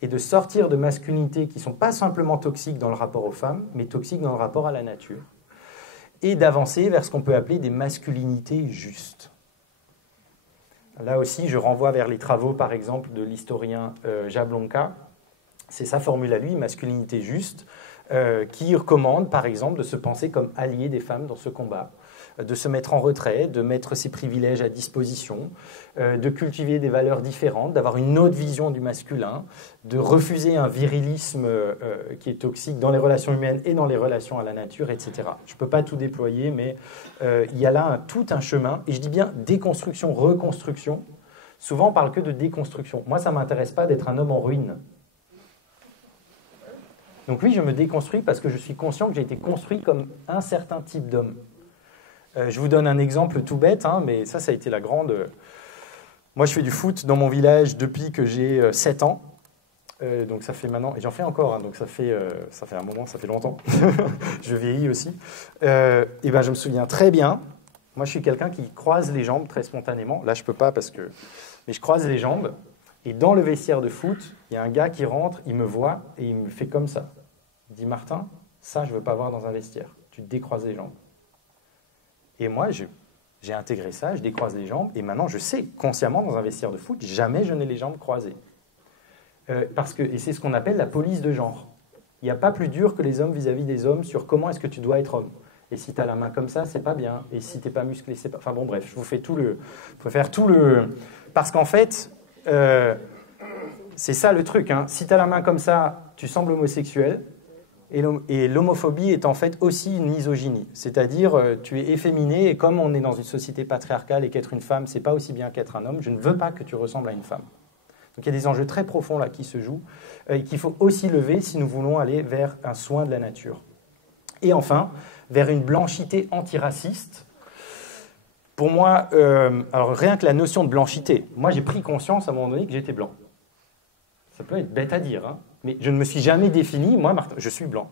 et de sortir de masculinités qui ne sont pas simplement toxiques dans le rapport aux femmes, mais toxiques dans le rapport à la nature, et d'avancer vers ce qu'on peut appeler des masculinités justes. Là aussi, je renvoie vers les travaux, par exemple, de l'historien Jablonka. C'est sa formule à lui, masculinité juste, qui recommande, par exemple, de se penser comme allié des femmes dans ce combat, de se mettre en retrait, de mettre ses privilèges à disposition, de cultiver des valeurs différentes, d'avoir une autre vision du masculin, de refuser un virilisme qui est toxique dans les relations humaines et dans les relations à la nature, etc. Je ne peux pas tout déployer, mais il y a là tout un chemin, et je dis bien déconstruction, reconstruction. Souvent, on ne parle que de déconstruction. Moi, ça ne m'intéresse pas d'être un homme en ruine. Donc oui, je me déconstruis parce que je suis conscient que j'ai été construit comme un certain type d'homme. Je vous donne un exemple tout bête, hein, mais ça a été la grande... Moi, je fais du foot dans mon village depuis que j'ai 7 ans. Donc ça fait maintenant... Et j'en fais encore, hein, donc ça fait un moment, ça fait longtemps. Je vieillis aussi. Et ben, je me souviens très bien. Moi, je suis quelqu'un qui croise les jambes très spontanément. Là, je ne peux pas parce que... Mais je croise les jambes. Et dans le vestiaire de foot, il y a un gars qui rentre, il me voit et il me fait comme ça. Il dit « Martin, ça, je ne veux pas voir dans un vestiaire. Tu te décroises les jambes. » Et moi, j'ai intégré ça, je décroise les jambes, et maintenant je sais, consciemment, dans un vestiaire de foot, jamais je n'ai les jambes croisées. Et c'est ce qu'on appelle la police de genre. Il n'y a pas plus dur que les hommes vis-à-vis des hommes sur comment est-ce que tu dois être homme. Et si tu as la main comme ça, c'est pas bien. Et si tu n'es pas musclé, c'est pas... Enfin bon, bref, je vous fais tout le... Parce qu'en fait, c'est ça le truc. Hein. Si tu as la main comme ça, tu sembles homosexuel. Et l'homophobie est en fait aussi une misogynie. C'est-à-dire, tu es efféminé, et comme on est dans une société patriarcale et qu'être une femme, c'est pas aussi bien qu'être un homme, je ne veux pas que tu ressembles à une femme. Donc il y a des enjeux très profonds là qui se jouent, et qu'il faut aussi lever si nous voulons aller vers un soin de la nature. Et enfin, vers une blanchité antiraciste. Pour moi, alors rien que la notion de blanchité, moi j'ai pris conscience à un moment donné que j'étais blanc. Ça peut être bête à dire, hein. Mais je ne me suis jamais défini, moi, Martin, je suis blanc.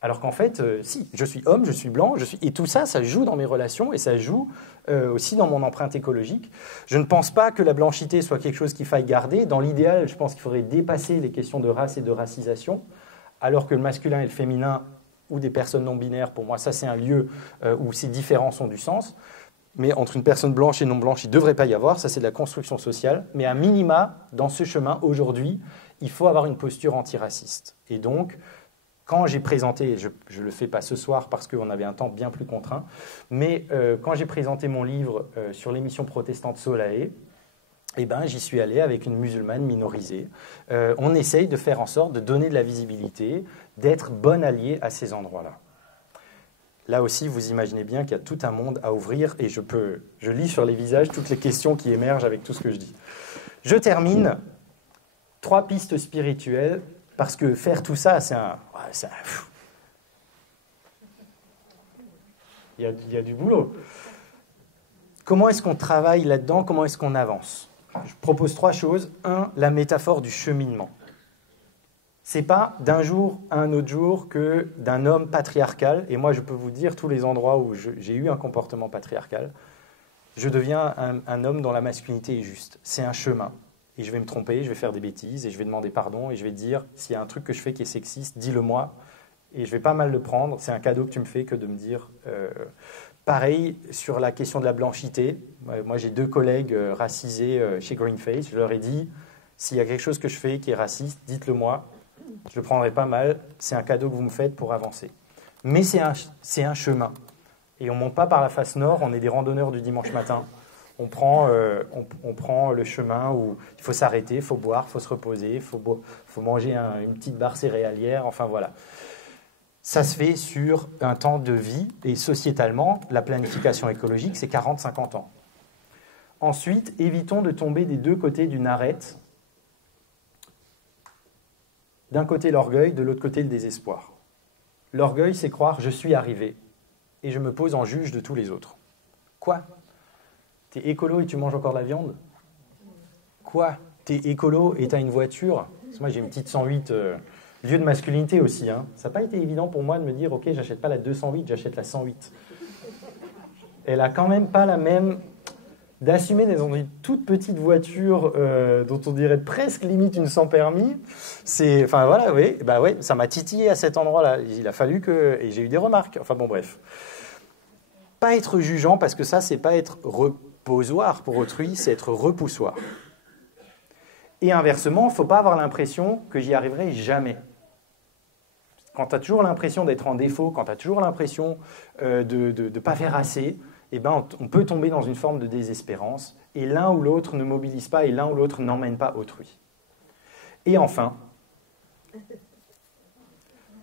Alors qu'en fait, si, je suis homme, je suis blanc, et tout ça, ça joue dans mes relations et ça joue aussi dans mon empreinte écologique. Je ne pense pas que la blanchité soit quelque chose qu'il faille garder. Dans l'idéal, je pense qu'il faudrait dépasser les questions de race et de racisation, alors que le masculin et le féminin, ou des personnes non binaires, pour moi, ça c'est un lieu où ces différences ont du sens. Mais entre une personne blanche et non blanche, il ne devrait pas y avoir, ça c'est de la construction sociale. Mais à minima, dans ce chemin, aujourd'hui, il faut avoir une posture antiraciste. Et donc, quand j'ai présenté, je ne le fais pas ce soir parce qu'on avait un temps bien plus contraint, mais quand j'ai présenté mon livre sur l'émission protestante Solae, eh ben, j'y suis allé avec une musulmane minorisée. On essaye de faire en sorte de donner de la visibilité, d'être bon allié à ces endroits-là. Là aussi, vous imaginez bien qu'il y a tout un monde à ouvrir et je lis sur les visages toutes les questions qui émergent avec tout ce que je dis. Je termine. 3 pistes spirituelles, parce que faire tout ça, il y a du boulot. Comment est-ce qu'on travaille là-dedans? Comment est-ce qu'on avance? Je propose 3 choses. 1, la métaphore du cheminement. C'est pas d'un jour à un autre jour que d'un homme patriarcal, et moi je peux vous dire tous les endroits où j'ai eu un comportement patriarcal, je deviens un homme dont la masculinité est juste. C'est un chemin. Et je vais me tromper, je vais faire des bêtises, et je vais demander pardon, et je vais te dire, s'il y a un truc que je fais qui est sexiste, dis-le-moi, et je vais pas mal le prendre, c'est un cadeau que tu me fais que de me dire... Pareil sur la question de la blanchité, moi j'ai 2 collègues racisés chez Greenface, je leur ai dit, s'il y a quelque chose que je fais qui est raciste, dites-le moi, je le prendrai pas mal, c'est un cadeau que vous me faites pour avancer. Mais c'est un chemin, et on ne monte pas par la face nord, on est des randonneurs du dimanche matin. On prend le chemin où il faut s'arrêter, il faut boire, il faut se reposer, il faut manger une petite barre céréalière, enfin voilà. Ça se fait sur un temps de vie, et sociétalement, la planification écologique, c'est 40-50 ans. Ensuite, évitons de tomber des deux côtés d'une arête. D'un côté l'orgueil, de l'autre côté le désespoir. L'orgueil, c'est croire « je suis arrivé » et je me pose en juge de tous les autres. Quoi? T'es écolo et tu manges encore de la viande? Quoi? T'es écolo et t'as une voiture? Parce que moi j'ai une petite 108, lieu de masculinité aussi. Hein. Ça n'a pas été évident pour moi de me dire « ok, j'achète pas la 208, j'achète la 108 ». Elle a quand même pas la même... D'assumer dans une toute petite voiture dont on dirait presque limite une sans permis, c'est... Enfin voilà, oui, bah ouais, ça m'a titillé à cet endroit-là. Il a fallu que... Et j'ai eu des remarques. Enfin bon, bref. Pas être jugeant, parce que ça, c'est pas être reposoir pour autrui, c'est être repoussoir. Et inversement, il ne faut pas avoir l'impression que j'y arriverai jamais. Quand tu as toujours l'impression d'être en défaut, quand tu as toujours l'impression de ne pas faire assez, eh ben, on peut tomber dans une forme de désespérance, et l'un ou l'autre ne mobilise pas, et l'un ou l'autre n'emmène pas autrui. Et enfin,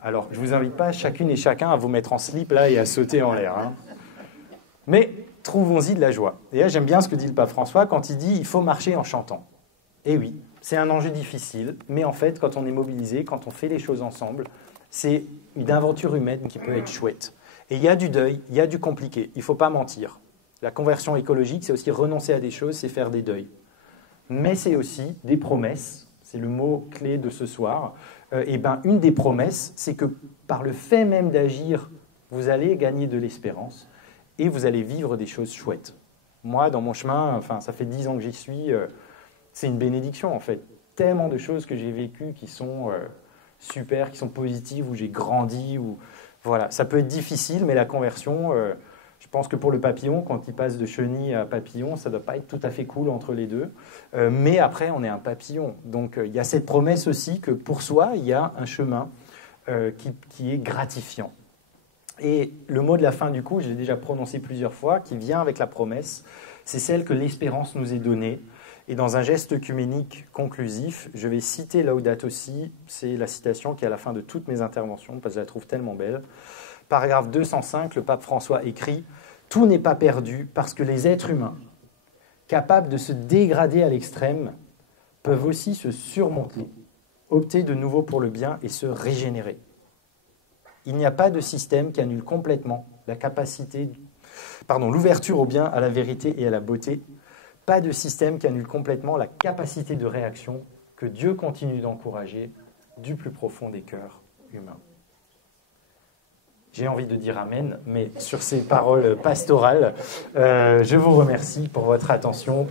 alors je ne vous invite pas chacune et chacun à vous mettre en slip là et à sauter en l'air, hein. Mais trouvons-y de la joie. Et là, j'aime bien ce que dit le pape François quand il dit « il faut marcher en chantant ». Et oui, c'est un enjeu difficile, mais en fait, quand on est mobilisé, quand on fait les choses ensemble, c'est une aventure humaine qui peut être chouette. Et il y a du deuil, il y a du compliqué, il ne faut pas mentir. La conversion écologique, c'est aussi renoncer à des choses, c'est faire des deuils. Mais c'est aussi des promesses, c'est le mot clé de ce soir. Et ben, une des promesses, c'est que par le fait même d'agir, vous allez gagner de l'espérance et vous allez vivre des choses chouettes. Moi, dans mon chemin, enfin, ça fait 10 ans que j'y suis, c'est une bénédiction en fait. Tellement de choses que j'ai vécues qui sont super, qui sont positives, où j'ai grandi, où... Voilà, ça peut être difficile, mais la conversion, je pense que pour le papillon, quand il passe de chenille à papillon, ça ne doit pas être tout à fait cool entre les deux. Mais après, on est un papillon. Donc, il y a cette promesse aussi que pour soi, il y a un chemin qui est gratifiant. Et le mot de la fin, du coup, je l'ai déjà prononcé plusieurs fois, qui vient avec la promesse, c'est celle que l'espérance nous est donnée. Et dans un geste œcuménique conclusif, je vais citer Laudato Si, c'est la citation qui est à la fin de toutes mes interventions, parce que je la trouve tellement belle. Paragraphe 205, le pape François écrit « Tout n'est pas perdu parce que les êtres humains, capables de se dégrader à l'extrême, peuvent aussi se surmonter, opter de nouveau pour le bien et se régénérer. Il n'y a pas de système qui annule complètement l'ouverture au bien, à la vérité et à la beauté. Pas de système qui annule complètement la capacité de réaction que Dieu continue d'encourager du plus profond des cœurs humains. » J'ai envie de dire Amen, mais sur ces paroles pastorales, je vous remercie pour votre attention.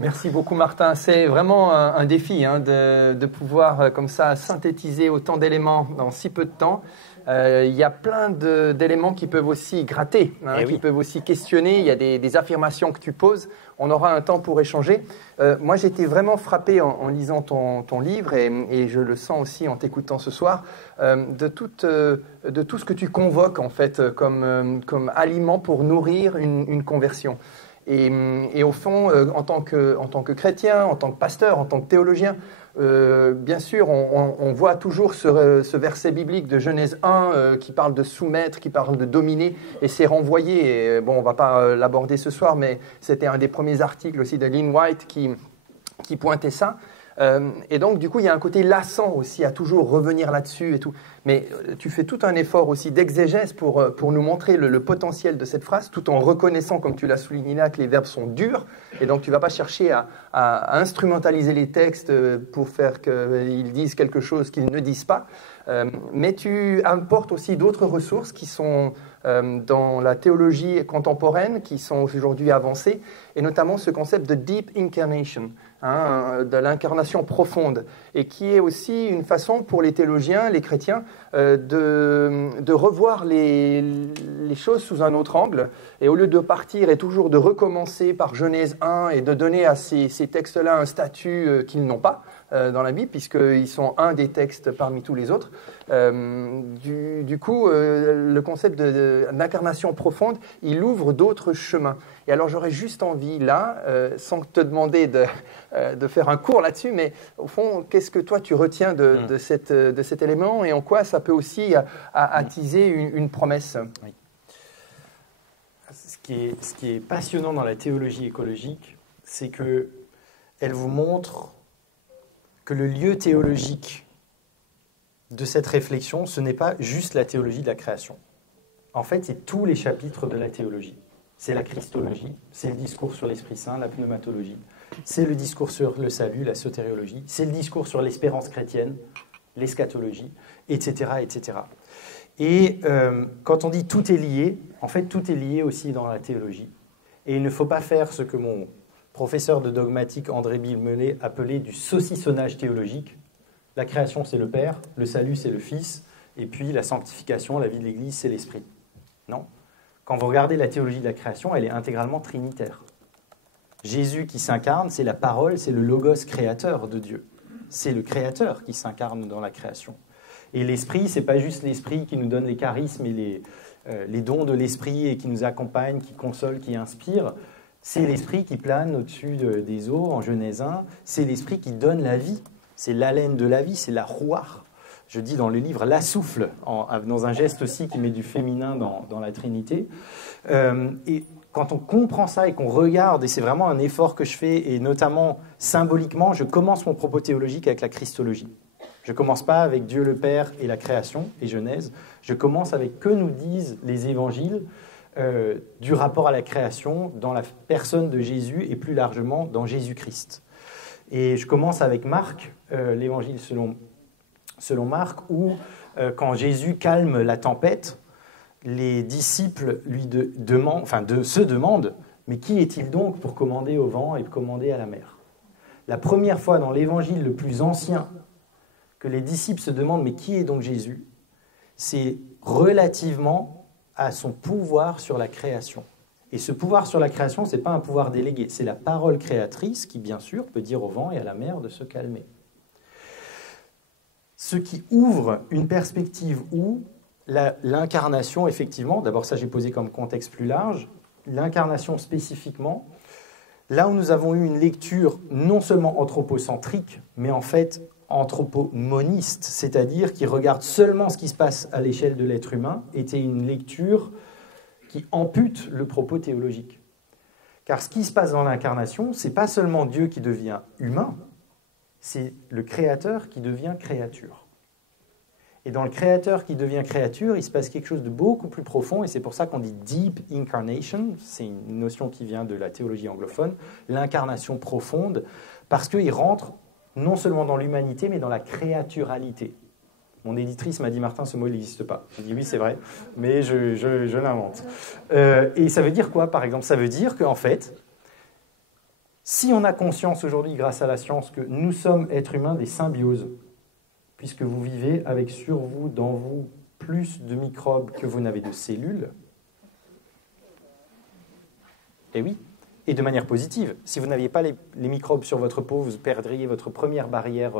Merci beaucoup Martin, c'est vraiment un défi de pouvoir comme ça synthétiser autant d'éléments dans si peu de temps. Il y a plein d'éléments qui peuvent aussi gratter, qui peuvent aussi questionner, il y a des affirmations que tu poses, on aura un temps pour échanger. Moi j'ai été vraiment frappé en lisant ton livre et je le sens aussi en t'écoutant ce soir, de tout ce que tu convoques en fait comme aliment pour nourrir une conversion. Et au fond, en tant que chrétien, en tant que pasteur, en tant que théologien, bien sûr, on voit toujours ce verset biblique de Genèse 1 qui parle de soumettre, qui parle de dominer, et c'est renvoyé. Et, bon, on ne va pas l'aborder ce soir, mais c'était un des premiers articles aussi de Lynn White qui pointait ça. Et donc, du coup, il y a un côté lassant aussi à toujours revenir là-dessus et tout. Mais tu fais tout un effort aussi d'exégèse pour nous montrer le potentiel de cette phrase, tout en reconnaissant, comme tu l'as souligné là, que les verbes sont durs. Et donc, tu ne vas pas chercher à instrumentaliser les textes pour faire qu'ils disent quelque chose qu'ils ne disent pas. Mais tu apportes aussi d'autres ressources qui sont dans la théologie contemporaine, qui sont aujourd'hui avancées, et notamment ce concept de deep incarnation, de l'incarnation profonde, et qui est aussi une façon pour les théologiens, les chrétiens, de revoir les choses sous un autre angle, et au lieu de partir et toujours de recommencer par Genèse 1 et de donner à ces textes-là un statut qu'ils n'ont pas, dans la Bible, puisqu'ils sont un des textes parmi tous les autres. Du coup, le concept d'incarnation profonde, il ouvre d'autres chemins. Et alors, j'aurais juste envie, là, sans te demander de faire un cours là-dessus, mais au fond, qu'est-ce que toi, tu retiens de cet élément et en quoi ça peut aussi attiser une promesse? Oui. Ce qui est passionnant dans la théologie écologique, c'est qu'elle vous montre que le lieu théologique de cette réflexion, ce n'est pas juste la théologie de la création. En fait, c'est tous les chapitres de la théologie. C'est la christologie, c'est le discours sur l'Esprit Saint, la pneumatologie, c'est le discours sur le salut, la sotériologie, c'est le discours sur l'espérance chrétienne, l'eschatologie, etc., etc. Et quand on dit tout est lié, en fait, tout est lié aussi dans la théologie. Et il ne faut pas faire ce que mon professeur de dogmatique André Bilmelet appelait du saucissonnage théologique. La création, c'est le Père, le salut, c'est le Fils, et puis la sanctification, la vie de l'Église, c'est l'Esprit. Non. Quand vous regardez la théologie de la création, elle est intégralement trinitaire. Jésus qui s'incarne, c'est la parole, c'est le logos créateur de Dieu. C'est le créateur qui s'incarne dans la création. Et l'esprit, ce n'est pas juste l'esprit qui nous donne les charismes et les dons de l'esprit et qui nous accompagne, qui console, qui inspire. C'est l'esprit qui plane au-dessus des eaux en Genèse 1. C'est l'esprit qui donne la vie. C'est l'haleine de la vie, c'est la rouar. Je dis dans le livre la souffle, dans un geste aussi qui met du féminin dans la Trinité. Et quand on comprend ça et qu'on regarde, et c'est vraiment un effort que je fais, et notamment symboliquement, je commence mon propos théologique avec la christologie. Je ne commence pas avec Dieu le Père et la création et Genèse. Je commence avec que nous disent les évangiles du rapport à la création dans la personne de Jésus et plus largement dans Jésus-Christ. Et je commence avec Marc, l'évangile selon Marc, où quand Jésus calme la tempête, les disciples se demandent « Mais qui est-il donc pour commander au vent et commander à la mer ?» La première fois dans l'évangile le plus ancien que les disciples se demandent « Mais qui est donc Jésus ?» c'est relativement à son pouvoir sur la création. Et ce pouvoir sur la création, ce n'est pas un pouvoir délégué, c'est la parole créatrice qui, bien sûr, peut dire au vent et à la mer de se calmer. Ce qui ouvre une perspective où l'incarnation, effectivement, d'abord ça j'ai posé comme contexte plus large, l'incarnation spécifiquement, là où nous avons eu une lecture non seulement anthropocentrique, mais en fait anthropomoniste, c'est-à-dire qui regarde seulement ce qui se passe à l'échelle de l'être humain, était une lecture qui ampute le propos théologique. Car ce qui se passe dans l'incarnation, ce n'est pas seulement Dieu qui devient humain, c'est le Créateur qui devient créature. Et dans le Créateur qui devient créature, il se passe quelque chose de beaucoup plus profond, et c'est pour ça qu'on dit « deep incarnation », c'est une notion qui vient de la théologie anglophone, l'incarnation profonde, parce qu'il rentre non seulement dans l'humanité, mais dans la créaturalité. Mon éditrice m'a dit « Martin, ce mot, il n'existe pas ». J'ai dit « Oui, c'est vrai, mais je l'invente ». Et ça veut dire quoi, par exemple? Ça veut dire qu'en fait, si on a conscience aujourd'hui, grâce à la science, que nous sommes, êtres humains, des symbioses, puisque vous vivez avec sur vous, dans vous, plus de microbes que vous n'avez de cellules, et oui, et de manière positive. Si vous n'aviez pas les microbes sur votre peau, vous perdriez votre première barrière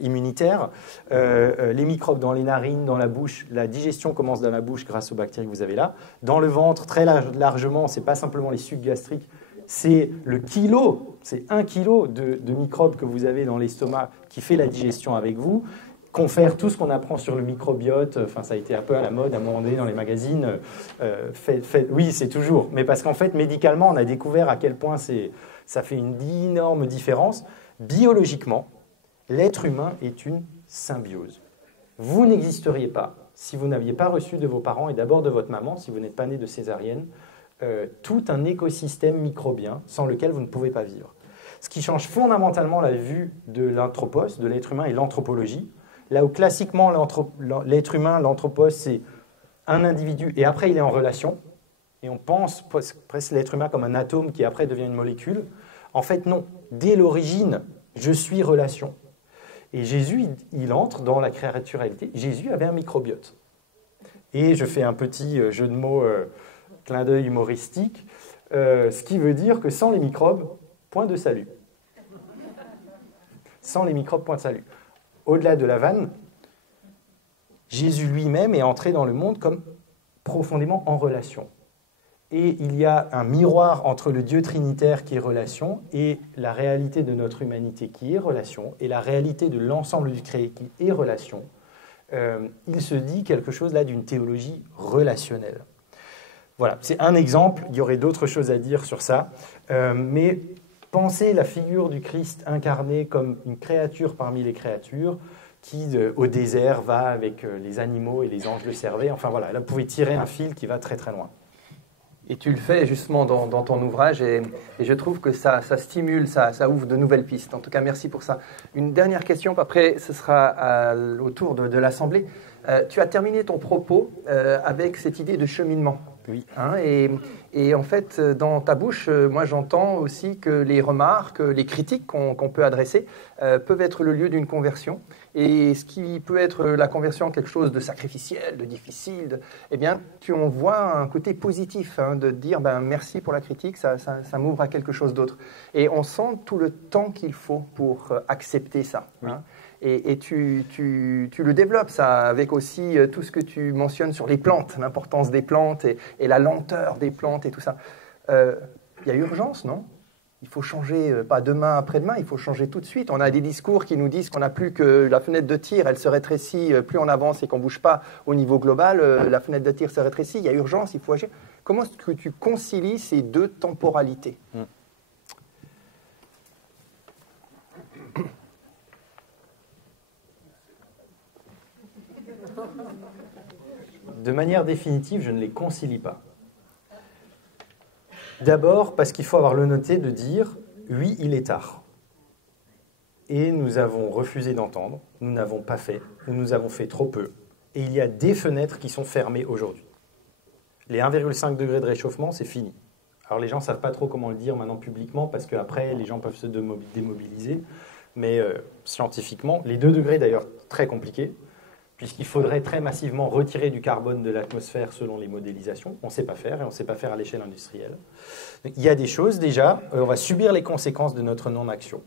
immunitaire. Les microbes dans les narines, dans la bouche, la digestion commence dans la bouche grâce aux bactéries que vous avez là. Dans le ventre, très largement, ce n'est pas simplement les sucs gastriques, c'est le kilo, c'est 1 kilo de microbes que vous avez dans l'estomac qui fait la digestion avec vous. Confère tout ce qu'on apprend sur le microbiote, enfin ça a été un peu à la mode à un moment donné dans les magazines, oui c'est toujours, mais parce qu'en fait médicalement on a découvert à quel point ça fait une énorme différence. Biologiquement, l'être humain est une symbiose. Vous n'existeriez pas si vous n'aviez pas reçu de vos parents et d'abord de votre maman, si vous n'êtes pas né de césarienne, tout un écosystème microbien sans lequel vous ne pouvez pas vivre. Ce qui change fondamentalement la vue de l'anthropos, de l'être humain et l'anthropologie, là où classiquement l'être humain, l'anthropos, c'est un individu et après il est en relation, et on pense presque l'être humain comme un atome qui après devient une molécule. En fait non, dès l'origine, je suis relation. Et Jésus, il entre dans la créaturalité. Jésus avait un microbiote. Et je fais un petit jeu de mots, clin d'œil humoristique, ce qui veut dire que sans les microbes, point de salut. sans les microbes point de salut. Au-delà de la vanne, Jésus lui-même est entré dans le monde comme profondément en relation. Et il y a un miroir entre le Dieu trinitaire qui est relation et la réalité de notre humanité qui est relation et la réalité de l'ensemble du créé qui est relation. Il se dit quelque chose là d'une théologie relationnelle. Voilà, c'est un exemple, il y aurait d'autres choses à dire sur ça, mais pensez la figure du Christ incarné comme une créature parmi les créatures qui, au désert, va avec les animaux et les anges le servaient. Enfin voilà, là vous pouvez tirer un fil qui va très très loin. Et tu le fais justement dans ton ouvrage et je trouve que ça stimule, ça ouvre de nouvelles pistes. En tout cas, merci pour ça. Une dernière question, après ce sera au tour de l'Assemblée. Tu as terminé ton propos avec cette idée de cheminement. Oui. Hein, et en fait, dans ta bouche, moi j'entends aussi que les remarques, les critiques qu'on peut adresser peuvent être le lieu d'une conversion. Et ce qui peut être la conversion quelque chose de sacrificiel, de difficile, eh bien, tu en vois un côté positif, hein, de dire merci pour la critique, ça m'ouvre à quelque chose d'autre. Et on sent tout le temps qu'il faut pour accepter ça. Oui. Hein. Et tu le développes, ça, avec aussi tout ce que tu mentionnes sur les plantes, l'importance des plantes et la lenteur des plantes et tout ça. Il y a urgence, non ? Il faut changer, pas demain, après-demain, il faut changer tout de suite. On a des discours qui nous disent qu'on n'a plus que la fenêtre de tir, elle se rétrécit, plus on avance et qu'on ne bouge pas au niveau global, la fenêtre de tir se rétrécit, il y a urgence, il faut agir. Comment est-ce que tu concilies ces deux temporalités ? De manière définitive, je ne les concilie pas. D'abord, parce qu'il faut avoir l'honnêteté de dire « oui, il est tard ». Et nous avons refusé d'entendre, nous n'avons pas fait, ou nous avons fait trop peu. Et il y a des fenêtres qui sont fermées aujourd'hui. Les 1,5 degrés de réchauffement, c'est fini. Alors les gens ne savent pas trop comment le dire maintenant publiquement, parce qu'après, les gens peuvent se démobiliser. Mais scientifiquement, les 2 degrés d'ailleurs, très compliqué, puisqu'il faudrait très massivement retirer du carbone de l'atmosphère selon les modélisations. On ne sait pas faire, et on ne sait pas faire à l'échelle industrielle. Donc, il y a des choses déjà, on va subir les conséquences de notre non-action.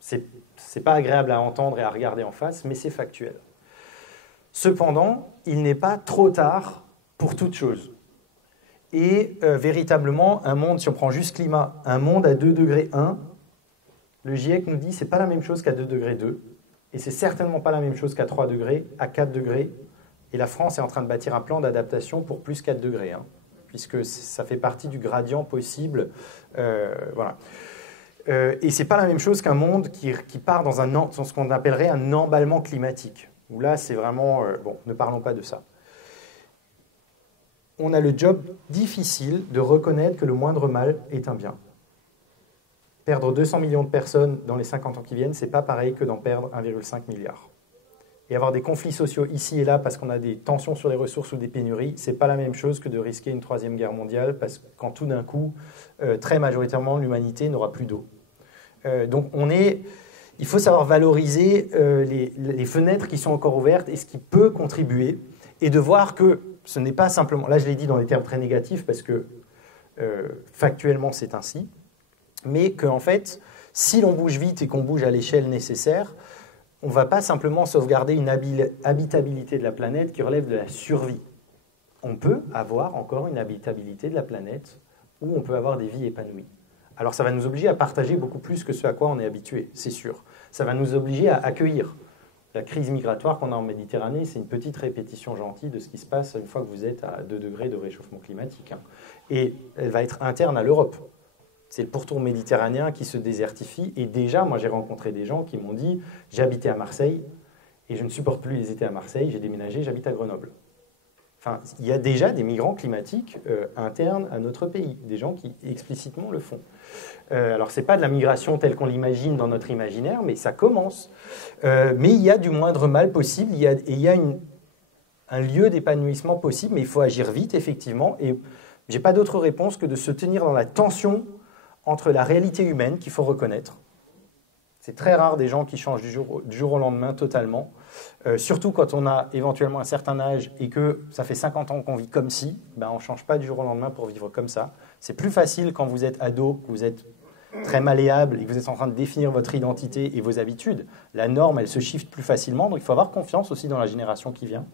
Ce n'est pas agréable à entendre et à regarder en face, mais c'est factuel. Cependant, il n'est pas trop tard pour toute chose. Et véritablement, un monde, si on prend juste climat, un monde à 2 degrés 1, le GIEC nous dit que ce n'est pas la même chose qu'à 2 degrés 2. Et c'est certainement pas la même chose qu'à 3 degrés, à 4 degrés. Et la France est en train de bâtir un plan d'adaptation pour plus 4 degrés, hein, puisque ça fait partie du gradient possible. Voilà. Et ce n'est pas la même chose qu'un monde qui part dans ce qu'on appellerait un emballement climatique. Où là, c'est vraiment... bon, ne parlons pas de ça. On a le job difficile de reconnaître que le moindre mal est un bien. Perdre 200 millions de personnes dans les 50 ans qui viennent, ce n'est pas pareil que d'en perdre 1,5 milliard. Et avoir des conflits sociaux ici et là parce qu'on a des tensions sur les ressources ou des pénuries, ce n'est pas la même chose que de risquer une 3e guerre mondiale parce que quand tout d'un coup, très majoritairement, l'humanité n'aura plus d'eau. Donc il faut savoir valoriser les fenêtres qui sont encore ouvertes et ce qui peut contribuer et de voir que ce n'est pas simplement, là je l'ai dit dans des termes très négatifs parce que factuellement c'est ainsi, mais qu'en fait, si l'on bouge vite et qu'on bouge à l'échelle nécessaire, on ne va pas simplement sauvegarder une habitabilité de la planète qui relève de la survie. On peut avoir encore une habitabilité de la planète où on peut avoir des vies épanouies. Alors ça va nous obliger à partager beaucoup plus que ce à quoi on est habitué, c'est sûr. Ça va nous obliger à accueillir. La crise migratoire qu'on a en Méditerranée, c'est une petite répétition gentille de ce qui se passe une fois que vous êtes à 2 degrés de réchauffement climatique. Hein. Et elle va être interne à l'Europe. C'est le pourtour méditerranéen qui se désertifie. Et déjà, moi, j'ai rencontré des gens qui m'ont dit « J'habitais à Marseille et je ne supporte plus les étés à Marseille, j'ai déménagé, j'habite à Grenoble. » Enfin, il y a déjà des migrants climatiques internes à notre pays, des gens qui explicitement le font. Alors, ce n'est pas de la migration telle qu'on l'imagine dans notre imaginaire, mais ça commence. Mais il y a du moindre mal possible, il y a un lieu d'épanouissement possible, mais il faut agir vite, effectivement. Et je n'ai pas d'autre réponse que de se tenir dans la tension entre la réalité humaine qu'il faut reconnaître. C'est très rare des gens qui changent du jour au lendemain totalement, surtout quand on a éventuellement un certain âge et que ça fait 50 ans qu'on vit comme si, on ne change pas du jour au lendemain pour vivre comme ça. C'est plus facile quand vous êtes ado, que vous êtes très malléable et que vous êtes en train de définir votre identité et vos habitudes, la norme, elle se shift plus facilement. Donc, il faut avoir confiance aussi dans la génération qui vient.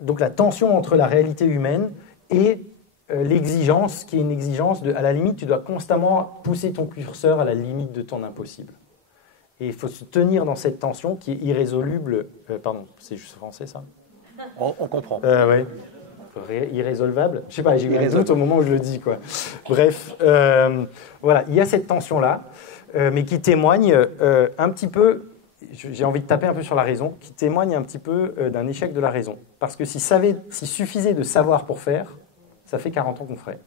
Donc, la tension entre la réalité humaine et l'exigence, qui est une exigence à la limite, tu dois constamment pousser ton curseur à la limite de ton impossible. Et il faut se tenir dans cette tension qui est irrésoluble. Pardon, c'est juste français ça ? On comprend. Oui. Irrésolvable. Je sais pas, j'ai eu un doute au moment où je le dis, quoi. Bref, voilà, il y a cette tension-là, mais qui témoigne un petit peu, j'ai envie de taper un peu sur la raison, qui témoigne un petit peu d'un échec de la raison. Parce que s'il suffisait de savoir pour faire, ça fait 40 ans qu'on ferait.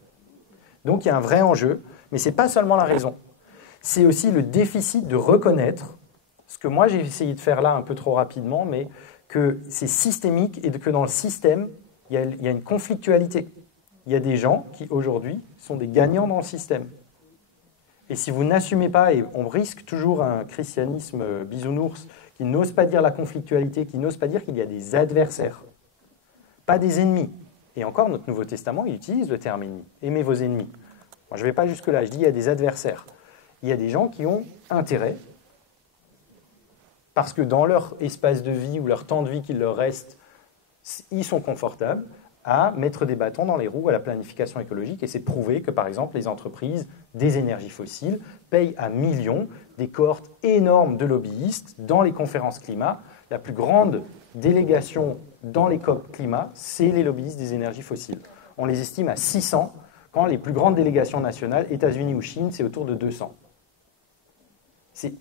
Donc il y a un vrai enjeu, mais ce n'est pas seulement la raison. C'est aussi le déficit de reconnaître, ce que moi j'ai essayé de faire là un peu trop rapidement, mais que c'est systémique et que dans le système, il y a une conflictualité. Il y a des gens qui, aujourd'hui, sont des gagnants dans le système. Et si vous n'assumez pas, et on risque toujours un christianisme bisounours qui n'ose pas dire la conflictualité, qui n'ose pas dire qu'il y a des adversaires, pas des ennemis. Et encore, notre Nouveau Testament, il utilise le terme ennemi. Aimez vos ennemis. Moi, je ne vais pas jusque-là, je dis il y a des adversaires. Il y a des gens qui ont intérêt, parce que dans leur espace de vie ou leur temps de vie qu'il leur reste, ils sont confortables à mettre des bâtons dans les roues à la planification écologique. Et c'est prouvé que, par exemple, les entreprises des énergies fossiles payent à millions des cohortes énormes de lobbyistes dans les conférences climat. La plus grande délégation dans les COP climat, c'est les lobbyistes des énergies fossiles. On les estime à 600, quand les plus grandes délégations nationales, États-Unis ou Chine, c'est autour de 200.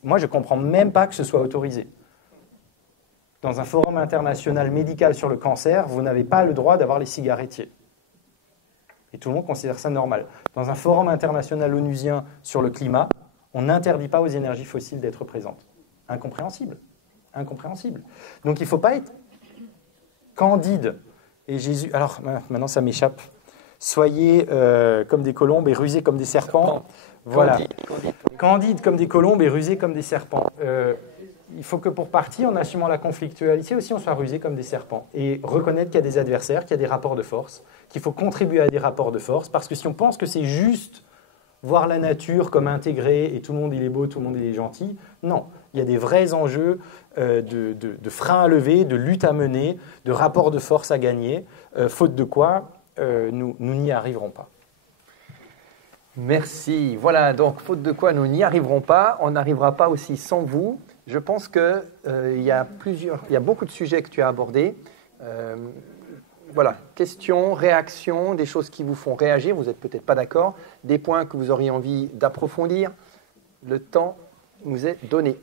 Moi, je ne comprends même pas que ce soit autorisé. Dans un forum international médical sur le cancer, vous n'avez pas le droit d'avoir les cigarettiers. Et tout le monde considère ça normal. Dans un forum international onusien sur le climat, on n'interdit pas aux énergies fossiles d'être présentes. Incompréhensible. Incompréhensible. Donc il ne faut pas être candide. Et Jésus... Alors, maintenant ça m'échappe. Soyez comme des colombes et rusés comme des serpents. Voilà. Candide comme des colombes et rusés comme des serpents. Il faut que pour partir, en assumant la conflictualité aussi, on soit rusé comme des serpents. Et reconnaître qu'il y a des adversaires, qu'il y a des rapports de force, qu'il faut contribuer à des rapports de force, parce que si on pense que c'est juste voir la nature comme intégrée et tout le monde il est beau, tout le monde il est gentil, non. Il y a des vrais enjeux de freins à lever, de lutte à mener, de rapports de force à gagner, faute de quoi nous n'y arriverons pas. Merci. Voilà, donc faute de quoi nous n'y arriverons pas. On n'arrivera pas aussi sans vous. Je pense qu'il y a beaucoup de sujets que tu as abordés. Voilà, questions, réactions, des choses qui vous font réagir, vous n'êtes peut-être pas d'accord, des points que vous auriez envie d'approfondir. Le temps nous est donné.